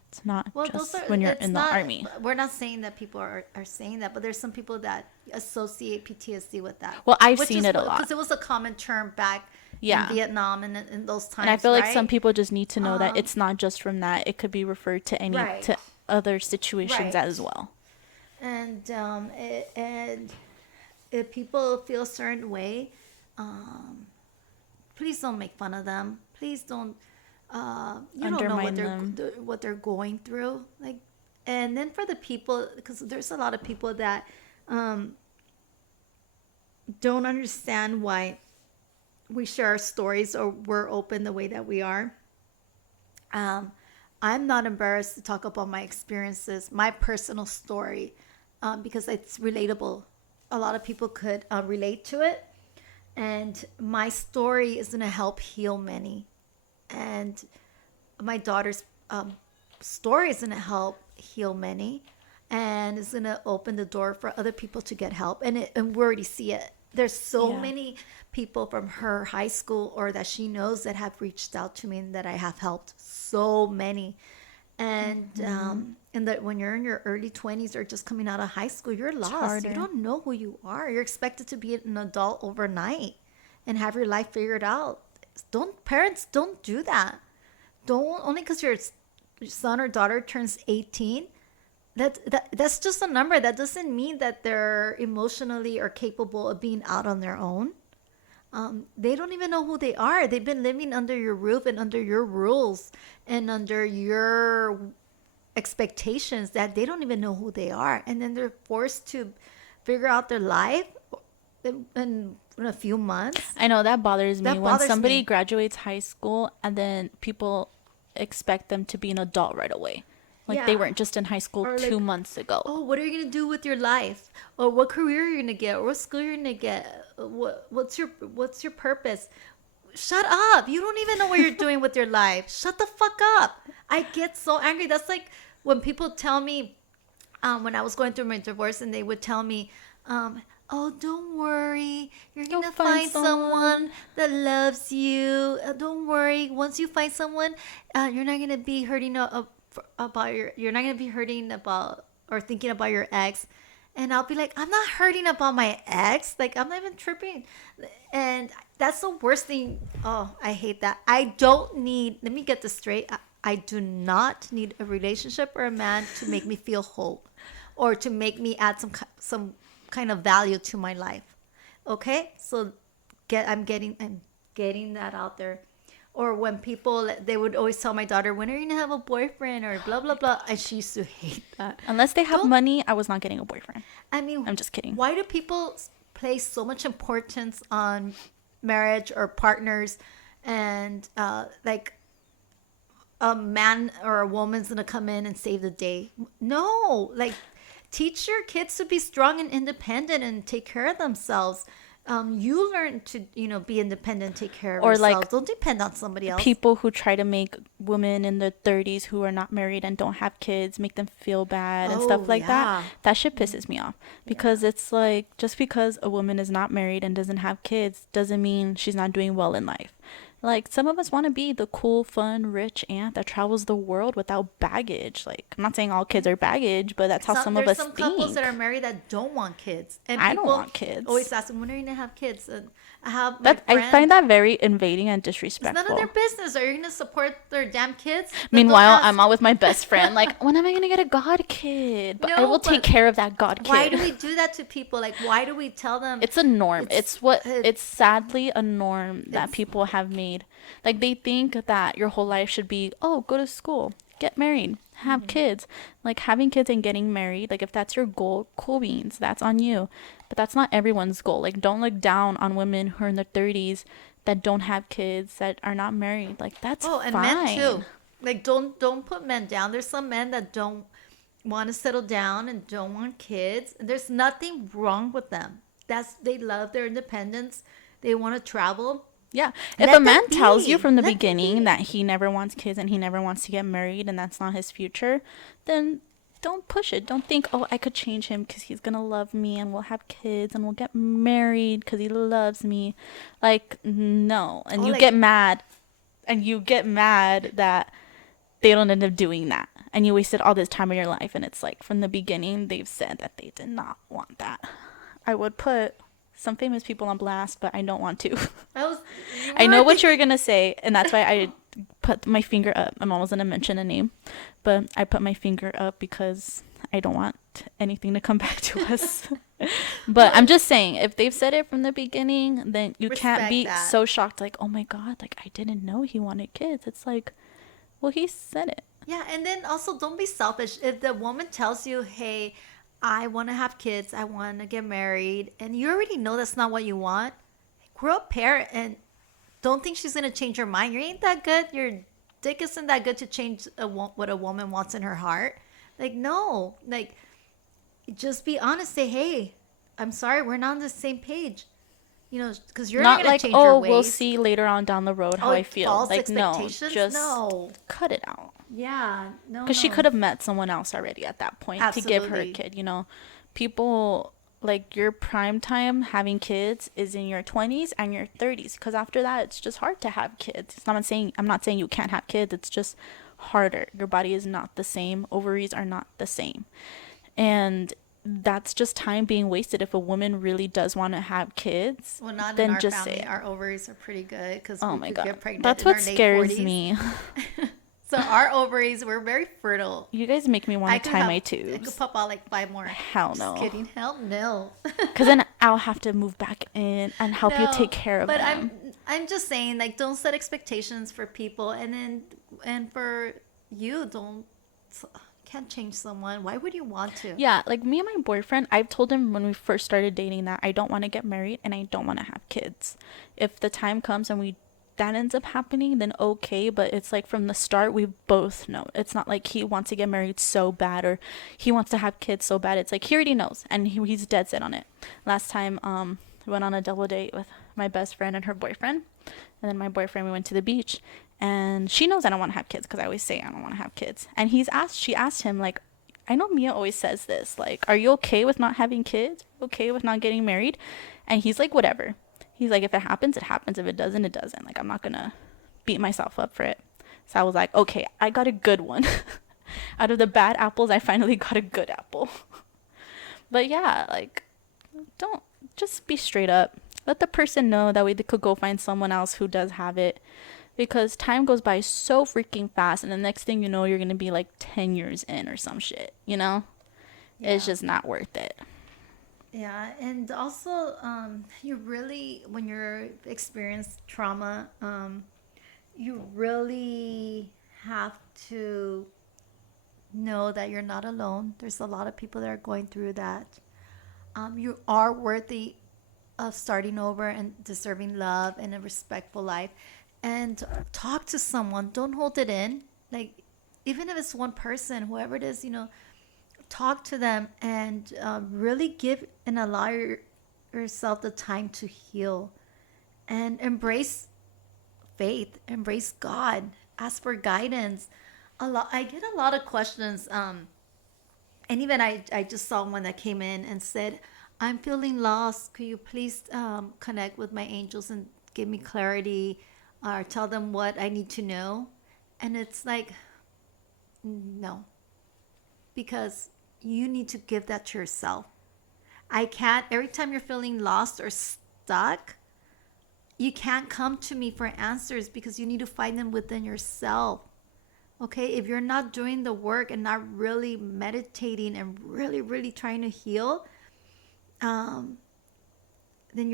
It's not Well, those just are, when you're it's in the not, army. we're not saying that people are saying that, but there's some people that associate PTSD with that. Well, I've Which seen is it a because lot. it was a common term back in Yeah. Vietnam and in those And I times, feel like some right? people just need to know that Um, it's not just from that. It could be referred to any right, to other situations right. as well. And if people feel a certain way, um, please don't make fun of them. Please don't. You don't know Undermine them. what they're going through. Like, and then for the people, because there's a lot of people that um, don't understand why we share our stories or we're open the way that we are. Um, I'm not embarrassed to talk about my experiences, my personal story, because it's relatable. A lot of people could relate to it, and my story is going to help heal many. And my daughter's story is going to help heal many, and it's going to open the door for other people to get help. And we already see it. There's so Yeah. many people from her high school or that she knows that have reached out to me and that I have helped. So many. And that when you're in your early 20s or just coming out of high school, you're It's lost. You harder. don't know who you are. You're expected to be an adult overnight and have your life figured out. Don't Parents, don't do that. Don't only because your son or daughter turns 18. That's just a number. That doesn't mean that they're emotionally or capable of being out on their own. They don't even know who they are. They've been living under your roof and under your rules and under your expectations that they don't even know who they are, and then they're forced to figure out their life in a few months. I know that bothers me That when bothers somebody me. graduates high school and then people expect them to be an adult right away. Like they Yeah. weren't just in high school Or two like, months ago. oh, what are you gonna do with your life? Or what career you're gonna get? Or what school you're gonna get? What's your purpose? Shut up! You don't even know what you're doing with your life. Shut the fuck up! I get so angry. That's like when people tell me, when I was going through my divorce, and they would tell me, "Oh, don't worry, you're You'll gonna find find someone." someone that loves you. Don't worry. Once you find someone, you're not gonna be hurting about you're not gonna be hurting about or thinking about your ex." And I'll be like, I'm not hurting about my ex. Like, I'm not even tripping. And that's the worst thing. Oh, I hate that. I don't need, let me get this straight. I do not need a relationship or a man to make me feel whole or to make me add some kind of value to my life. Okay? So I'm getting that out there. Or when people, they would always tell my daughter, when are you gonna have a boyfriend, or blah blah blah, and she used to hate that. Unless they have Don't money, I was not getting a boyfriend. I mean, I'm just kidding. why do people place so much importance on marriage or partners, and like a man or a woman's gonna come in and save the day? No, like, teach your kids to be strong and independent and take care of themselves. You learn to, be independent, take care of Or yourselves. like Don't depend on somebody else. people who try to make women in their 30s who are not married and don't have kids make them feel bad and stuff Oh, like that. yeah. That shit pisses me off because it's like just because a woman is not married and doesn't have kids doesn't mean she's not doing well in life. Like some of us want to be the cool, fun, rich aunt that travels the world without baggage. Like I'm not saying all kids are baggage, but that's how some of There's us some couples think. that are married that don't want kids, and I don't people want kids. always ask them, when are you gonna have kids? And I have my That I friend. find that very invading and It's disrespectful. none of their business. Are you gonna support their damn kids? Then don't Meanwhile, ask. I'm out with my best friend. Like, when am I gonna get a god kid? But I No, will take but care of that god kid. why do we do that to people? Like, why do we tell them? It's a norm. It's- It's sadly a norm that It's- people have made. Like they think that your whole life should be, oh, go to school, get married, have kids. Like having kids and getting married, like if that's your goal, cool beans, that's on you. But that's not everyone's goal. Like don't look down on women who are in their 30s that don't have kids, that are not married. Like that's Oh, and fine. men too. Like, don't put men down. There's some men that don't want to settle down and don't want kids. There's nothing wrong with them. They love their independence. They want to travel. Yeah. If Let a man them tells you be. from the Let them beginning be. that he never wants kids and he never wants to get married and that's not his future, then don't push it. Don't think, oh, I could change him because he's going to love me and we'll have kids and we'll get married because he loves me. Like, no. And Oh, you like- get mad. And you get mad that they don't end up doing that. And you wasted all this time in your life. And it's like from the beginning, they've said that they did not want that. I would put some famous people on blast, but I don't want to. I know what you were going to say. And that's why I put my finger up. I'm almost going to mention a name. But I put my finger up because I don't want anything to come back to us. But I'm just saying, if they've said it from the beginning, then you can't Respect be that. so shocked. Like, oh my God, like I didn't know he wanted kids. It's like, well, he said it. Yeah, and then also don't be selfish. If the woman tells you, hey, I want to have kids, I want to get married, and you already know that's not what you want, grow a pair and don't think she's going to change her mind. You ain't that good. Your dick isn't that good to change what a woman wants in her heart. Like, no. Like, just be honest. Say, hey, I'm sorry, we're not on the same page. Because you're not Not going like, to change your oh, ways. we'll see later on down the road how I feel. False Like, no, expectations? just No. cut it out. Yeah, no. Because she could have met someone else already at that point to give her a Absolutely. kid, you know. People, like, your prime time having kids is in your 20s and your 30s. Because after that, it's just hard to have kids. I'm not saying you can't have kids. It's just harder. Your body is not the same. Ovaries are not the same. And that's just time being wasted. If a woman really does want to have kids, Well, not then in our just family. say it. Our ovaries are pretty good because Oh we my could God. get pregnant That's in what our late scares 40s. me. So our ovaries, we're very fertile. You guys make me want to tie my I tubes. could pop out like 5 more. Hell Just no. kidding. Hell no. Because then I'll have to move back in and help you No, take care of but them. I'm just saying, like, don't set expectations for people, and for you, don't can't change someone. Why would you want to? Yeah, like me and my boyfriend, I've told him when we first started dating that I don't want to get married and I don't want to have kids. If the time comes and we that ends up happening, then okay, but it's like from the start we both know. It's not like he wants to get married so bad or he wants to have kids so bad. It's like he already knows and he's dead set on it. Last time we went on a double date with my best friend and her boyfriend. And then my boyfriend, we went to the beach and she knows I don't want to have kids because I always say I don't want to have kids. And she asked him like, I know Mia always says this, like, are you okay with not having kids? Okay with not getting married? And he's like, whatever. He's like, if it happens, it happens. If it doesn't, it doesn't. Like, I'm not gonna beat myself up for it. So I was like, okay, I got a good one. Out of the bad apples, I finally got a good apple. But yeah, like, don't just be straight up. Let the person know that way they could go find someone else who does have it. Because time goes by so freaking fast, and the next thing you know, you're gonna be like 10 years in or some shit, you know? Yeah. It's just not worth it. Yeah, and also, you really, when you're experienced trauma, you really have to know that you're not alone. There's a lot of people that are going through that. You are worthy of starting over and deserving love and a respectful life. And talk to someone. Don't hold it in. Like, even if it's one person, whoever it is, talk to them and really give and allow yourself the time to heal and embrace faith, embrace God, ask for guidance. I get a lot of questions, and even I just saw one that came in and said, I'm feeling lost, could you please connect with my angels and give me clarity or tell them what I need to know? And it's like, no, because you need to give that to yourself. I can't, every time you're feeling lost or stuck, you can't come to me for answers because you need to find them within yourself. Okay, if you're not doing the work and not really meditating and really, really trying to heal, um, then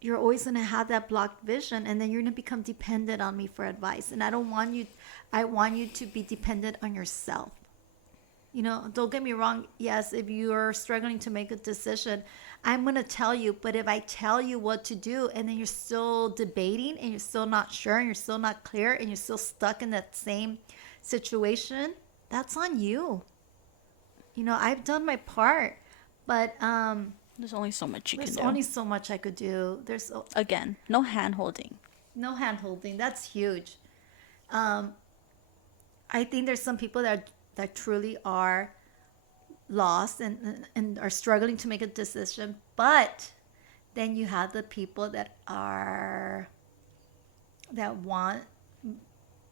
you're always gonna have that blocked vision, and then you're gonna become dependent on me for advice. And I don't want you. I want you to be dependent on yourself. Don't get me wrong. Yes, if you're struggling to make a decision, I'm going to tell you. But if I tell you what to do and then you're still debating and you're still not sure and you're still not clear and you're still stuck in that same situation, that's on you. I've done my part, but There's only so much you can there's do. only so much I could do. Again, no hand holding. No hand holding. That's huge. Um, I think there's some people that truly are lost and are struggling to make a decision, but then you have the people that want,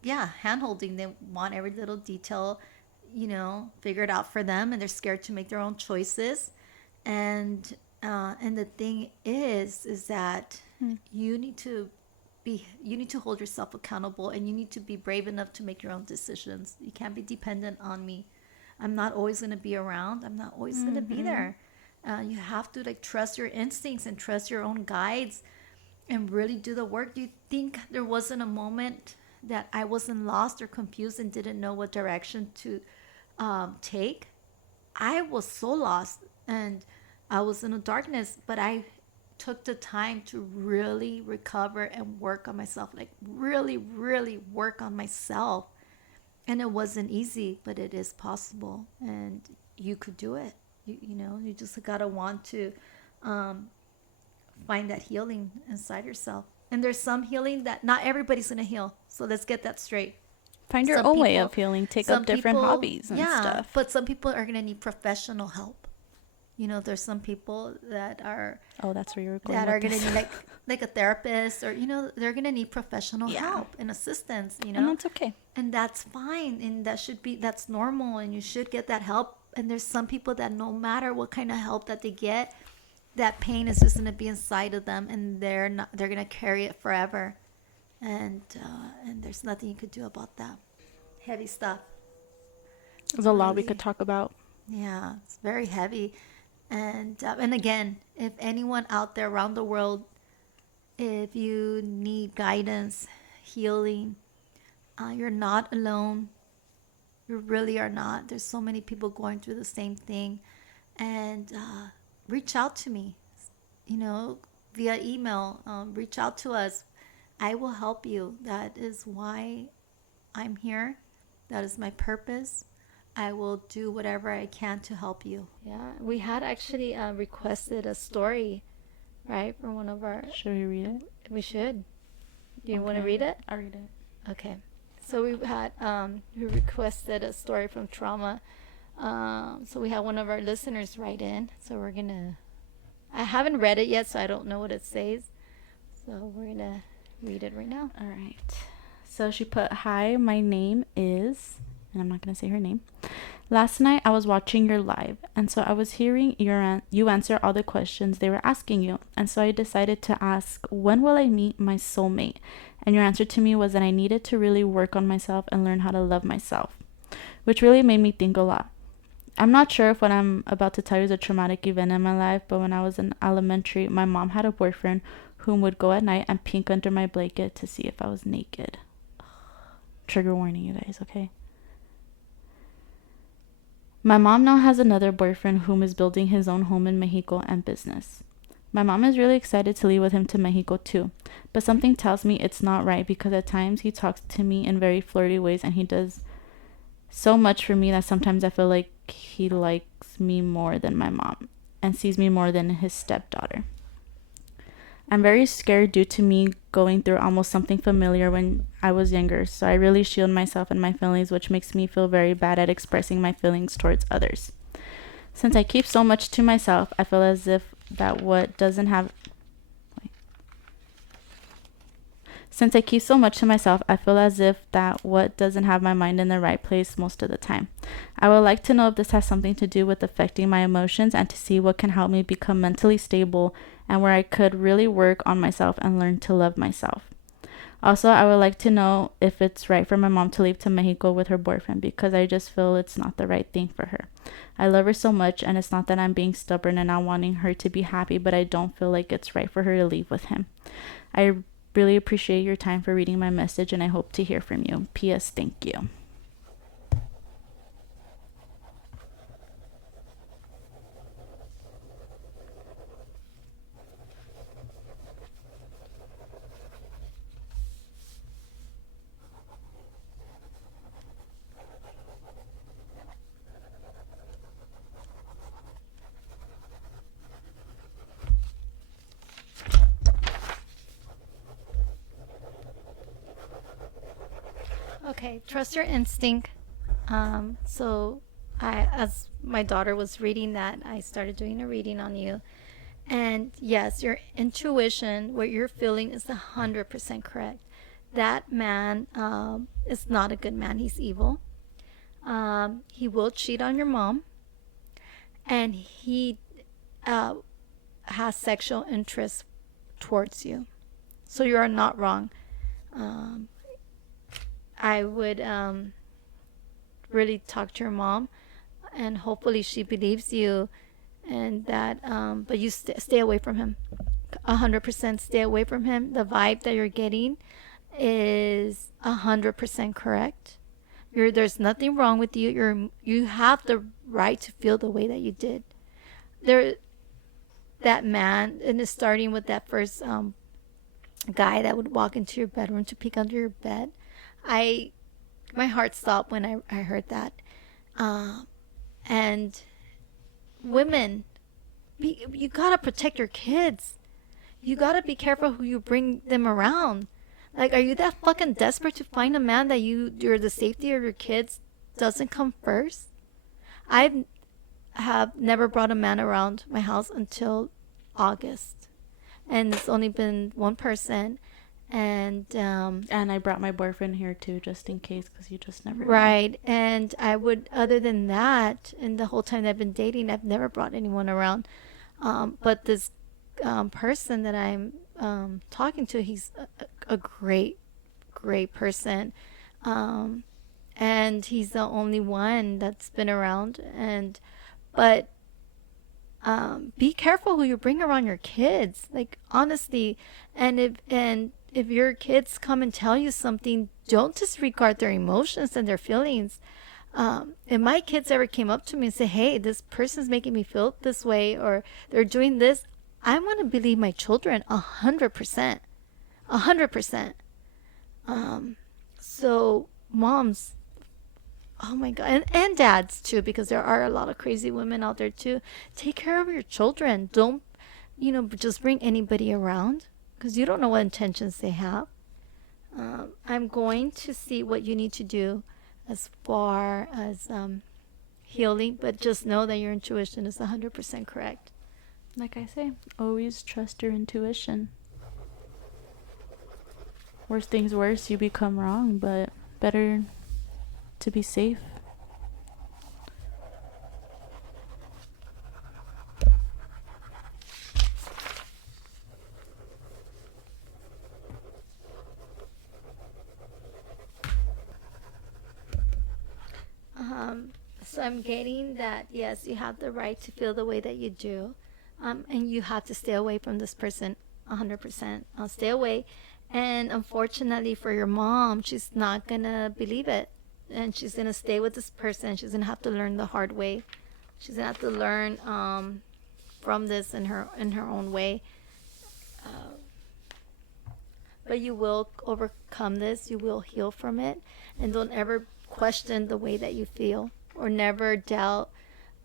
yeah, hand holding. They want every little detail figured out for them, and they're scared to make their own choices. And the thing is that you need to you need to hold yourself accountable, and you need to be brave enough to make your own decisions. You can't be dependent on me. I'm not always going to be around. I'm not always going to be there. You have to like trust your instincts and trust your own guides and really do the work. Do you think there wasn't a moment that I wasn't lost or confused and didn't know what direction to take? I was so lost and I was in a darkness, but I took the time to really recover and work on myself, like really, really work on myself. And it wasn't easy, but it is possible, and you could do it. You just gotta want to find that healing inside yourself. And there's some healing that not everybody's gonna heal. So let's get that straight. Find your Some own way people, of healing. Take some up different people, hobbies and yeah, stuff. but some people are gonna need professional help. There's some people that are Oh, that's where you were going that with are gonna this. need like a therapist, or they're gonna need professional Yeah. help and assistance. And that's okay. And that's fine, and that's normal, and you should get that help. And there's some people that no matter what kind of help that they get, that pain is just gonna be inside of them, and they're gonna carry it forever. And there's nothing you could do about that. Heavy stuff. There's a lot we Really. could talk about. Yeah, it's very heavy. And again, if anyone out there around the world, if you need guidance, healing, you're not alone. You really are not. There's so many people going through the same thing. And reach out to me, you know, via email. Reach out to us. I will help you. That is why I'm here. That is my purpose. I will do whatever I can to help you. Yeah, we had actually requested a story, right, for one of our. Should we read it? We should. Do you want to Okay. read it? I'll read it. Okay. So we had we requested a story from trauma. So we had one of our listeners write in. So we're gonna. I haven't read it yet, so I don't know what it says. So we're gonna read it right now. All right. So she put, "Hi, my name is," and I'm not gonna say her name. "Last night I was watching your live, and so I was hearing you answer all the questions they were asking you, and so I decided to ask, when will I meet my soulmate? And your answer to me was that I needed to really work on myself and learn how to love myself, which really made me think a lot. I'm not sure if what I'm about to tell you is a traumatic event in my life, but when I was in elementary, my mom had a boyfriend whom would go at night and peek under my blanket to see if I was naked." Trigger warning, you guys, okay? "My mom now has another boyfriend whom is building his own home in Mexico and business. My mom is really excited to leave with him to Mexico too, but something tells me it's not right because at times he talks to me in very flirty ways and he does so much for me that sometimes I feel like he likes me more than my mom and sees me more than his stepdaughter. I'm very scared due to me going through almost something familiar when I was younger, so I really shield myself and my feelings, which makes me feel very bad at expressing my feelings towards others. Since I keep so much to myself, I feel as if that what doesn't have Since I keep so much to myself, I feel as if that what doesn't have my mind in the right place most of the time. I would like to know if this has something to do with affecting my emotions and to see what can help me become mentally stable and where I could really work on myself and learn to love myself. Also, I would like to know if it's right for my mom to leave to Mexico with her boyfriend because I just feel it's not the right thing for her. I love her so much, and it's not that I'm being stubborn and not wanting her to be happy, but I don't feel like it's right for her to leave with him. I really appreciate your time for reading my message, and I hope to hear from you. P.S. Thank you." Okay, trust your instinct. So as my daughter was reading that, I started doing a reading on you. And yes, your intuition, what you're feeling is 100% correct. That man is not a good man. He's evil. He will cheat on your mom. And he uh, has sexual interest towards you. So you are not wrong. Um, I would really talk to your mom, and hopefully she believes you, and that. But you stay away from him. 100% stay away from him. The vibe that you're getting is 100% correct. There's nothing wrong with you. You have the right to feel the way that you did. There, that man, and it's starting with that first guy that would walk into your bedroom to peek under your bed. I My heart stopped when I heard that. And women, you gotta protect your kids. You gotta be careful who you bring them around. Like, are you that fucking desperate to find a man that you're the safety of your kids doesn't come first? I have never brought a man around my house until August, and it's only been one person. And I brought my boyfriend here too, just in case, because you just never know. right. And I would, other than that, in the whole time that I've been dating, I've never brought anyone around. But this person that I'm talking to, he's a great, great person. And he's the only one that's been around. But be careful who you bring around your kids. Like, honestly, and if your kids come and tell you something, don't disregard their emotions and their feelings. If my kids ever came up to me and say, hey, this person's making me feel this way, or they're doing this, I want to believe my children 100%. 100%. So moms, oh my God, and dads too, because there are a lot of crazy women out there too. Take care of your children. Don't, just bring anybody around because you don't know what intentions they have. I'm going to see what you need to do as far as healing, but just know that your intuition is 100% correct. Like I say, always trust your intuition. Worst things worse, you become wrong, but better to be safe. So I'm getting that, yes, you have the right to feel the way that you do. And you have to stay away from this person 100%. Stay away. And unfortunately for your mom, she's not going to believe it. And she's going to stay with this person. She's going to have to learn the hard way. She's going to have to learn from this in her own way. But you will overcome this. You will heal from it. And don't ever question the way that you feel, or never doubt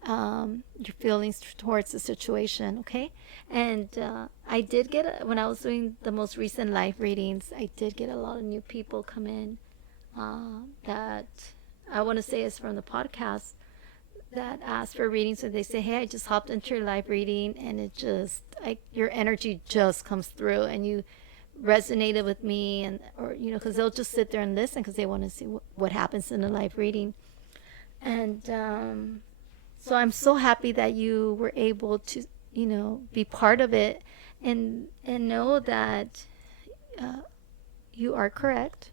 your feelings towards the situation, okay? And I did get, when I was doing the most recent live readings, I did get a lot of new people come in that I want to say is from the podcast that asked for readings. So they say, hey, I just hopped into your live reading and it just, your energy just comes through and you resonated with me, and or because they'll just sit there and listen because they want to see what happens in the live reading. And so I'm so happy that you were able to be part of it, and know that you are correct.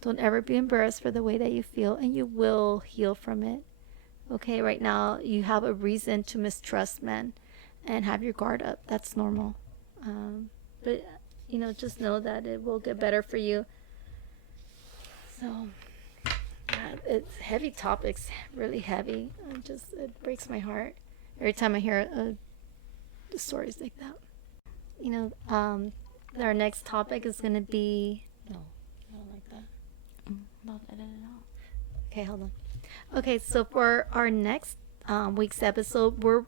Don't ever be embarrassed for the way that you feel, and you will heal from it. Okay, right now you have a reason to mistrust men and have your guard up. That's normal. But just know that it will get better for you. So, yeah, it's heavy topics, really heavy. It breaks my heart every time I hear stories like that. Our next topic is going to be, no, I don't like that. I'll edit it out. Okay, hold on. Okay, so for our next week's episode, we're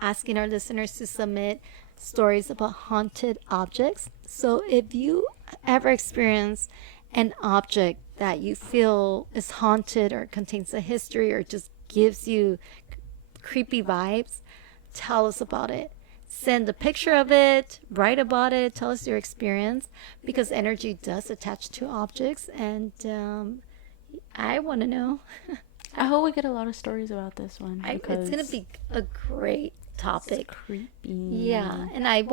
asking our listeners to submit stories about haunted objects. So if you ever experience an object that you feel is haunted or contains a history or just gives you creepy vibes, tell us about it. Send a picture of it, write about it, tell us your experience, because energy does attach to objects, and I want to know. I hope we get a lot of stories about this one. It's going to be a great topic. It's creepy. Yeah, and I'm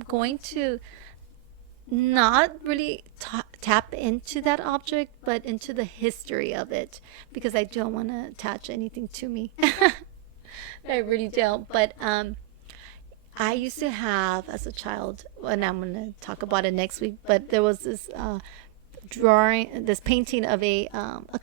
going to not really tap into that object, but into the history of it, because I don't want to attach anything to me. I really don't. But I used to have, as a child, and I'm going to talk about it next week, but there was this this painting of a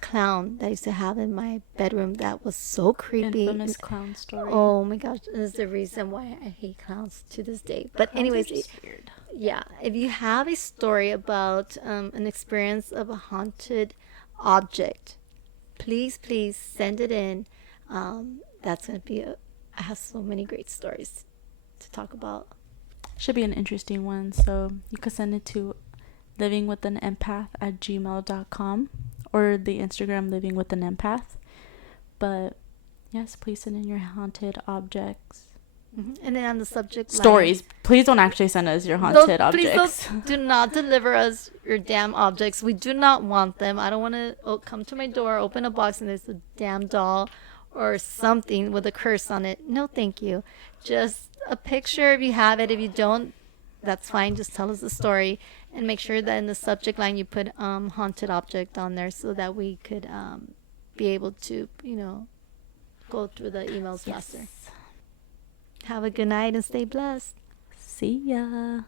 clown that I used to have in my bedroom that was so creepy. Infamous clown story. Oh my gosh, this is the reason why I hate clowns to this day. But Clowns anyways, are just weird. Yeah, if you have a story about an experience of a haunted object, please send it in. That's going to be I have so many great stories to talk about. Should be an interesting one. So you could send it to livingwithanempath@gmail.com or the Instagram Living with an Empath. But yes, please send in your haunted objects. Mm-hmm. And then on the subject stories, please don't actually send us your haunted objects. Please do not deliver us your damn objects. We do not want them. I don't want to come to my door, open a box, and there's a damn doll or something with a curse on it. No, thank you. Just a picture if you have it. If you don't, that's fine. Just tell us the story, and make sure that in the subject line you put haunted object on there, so that we could be able to go through the emails faster. Have a good night and stay blessed. See ya.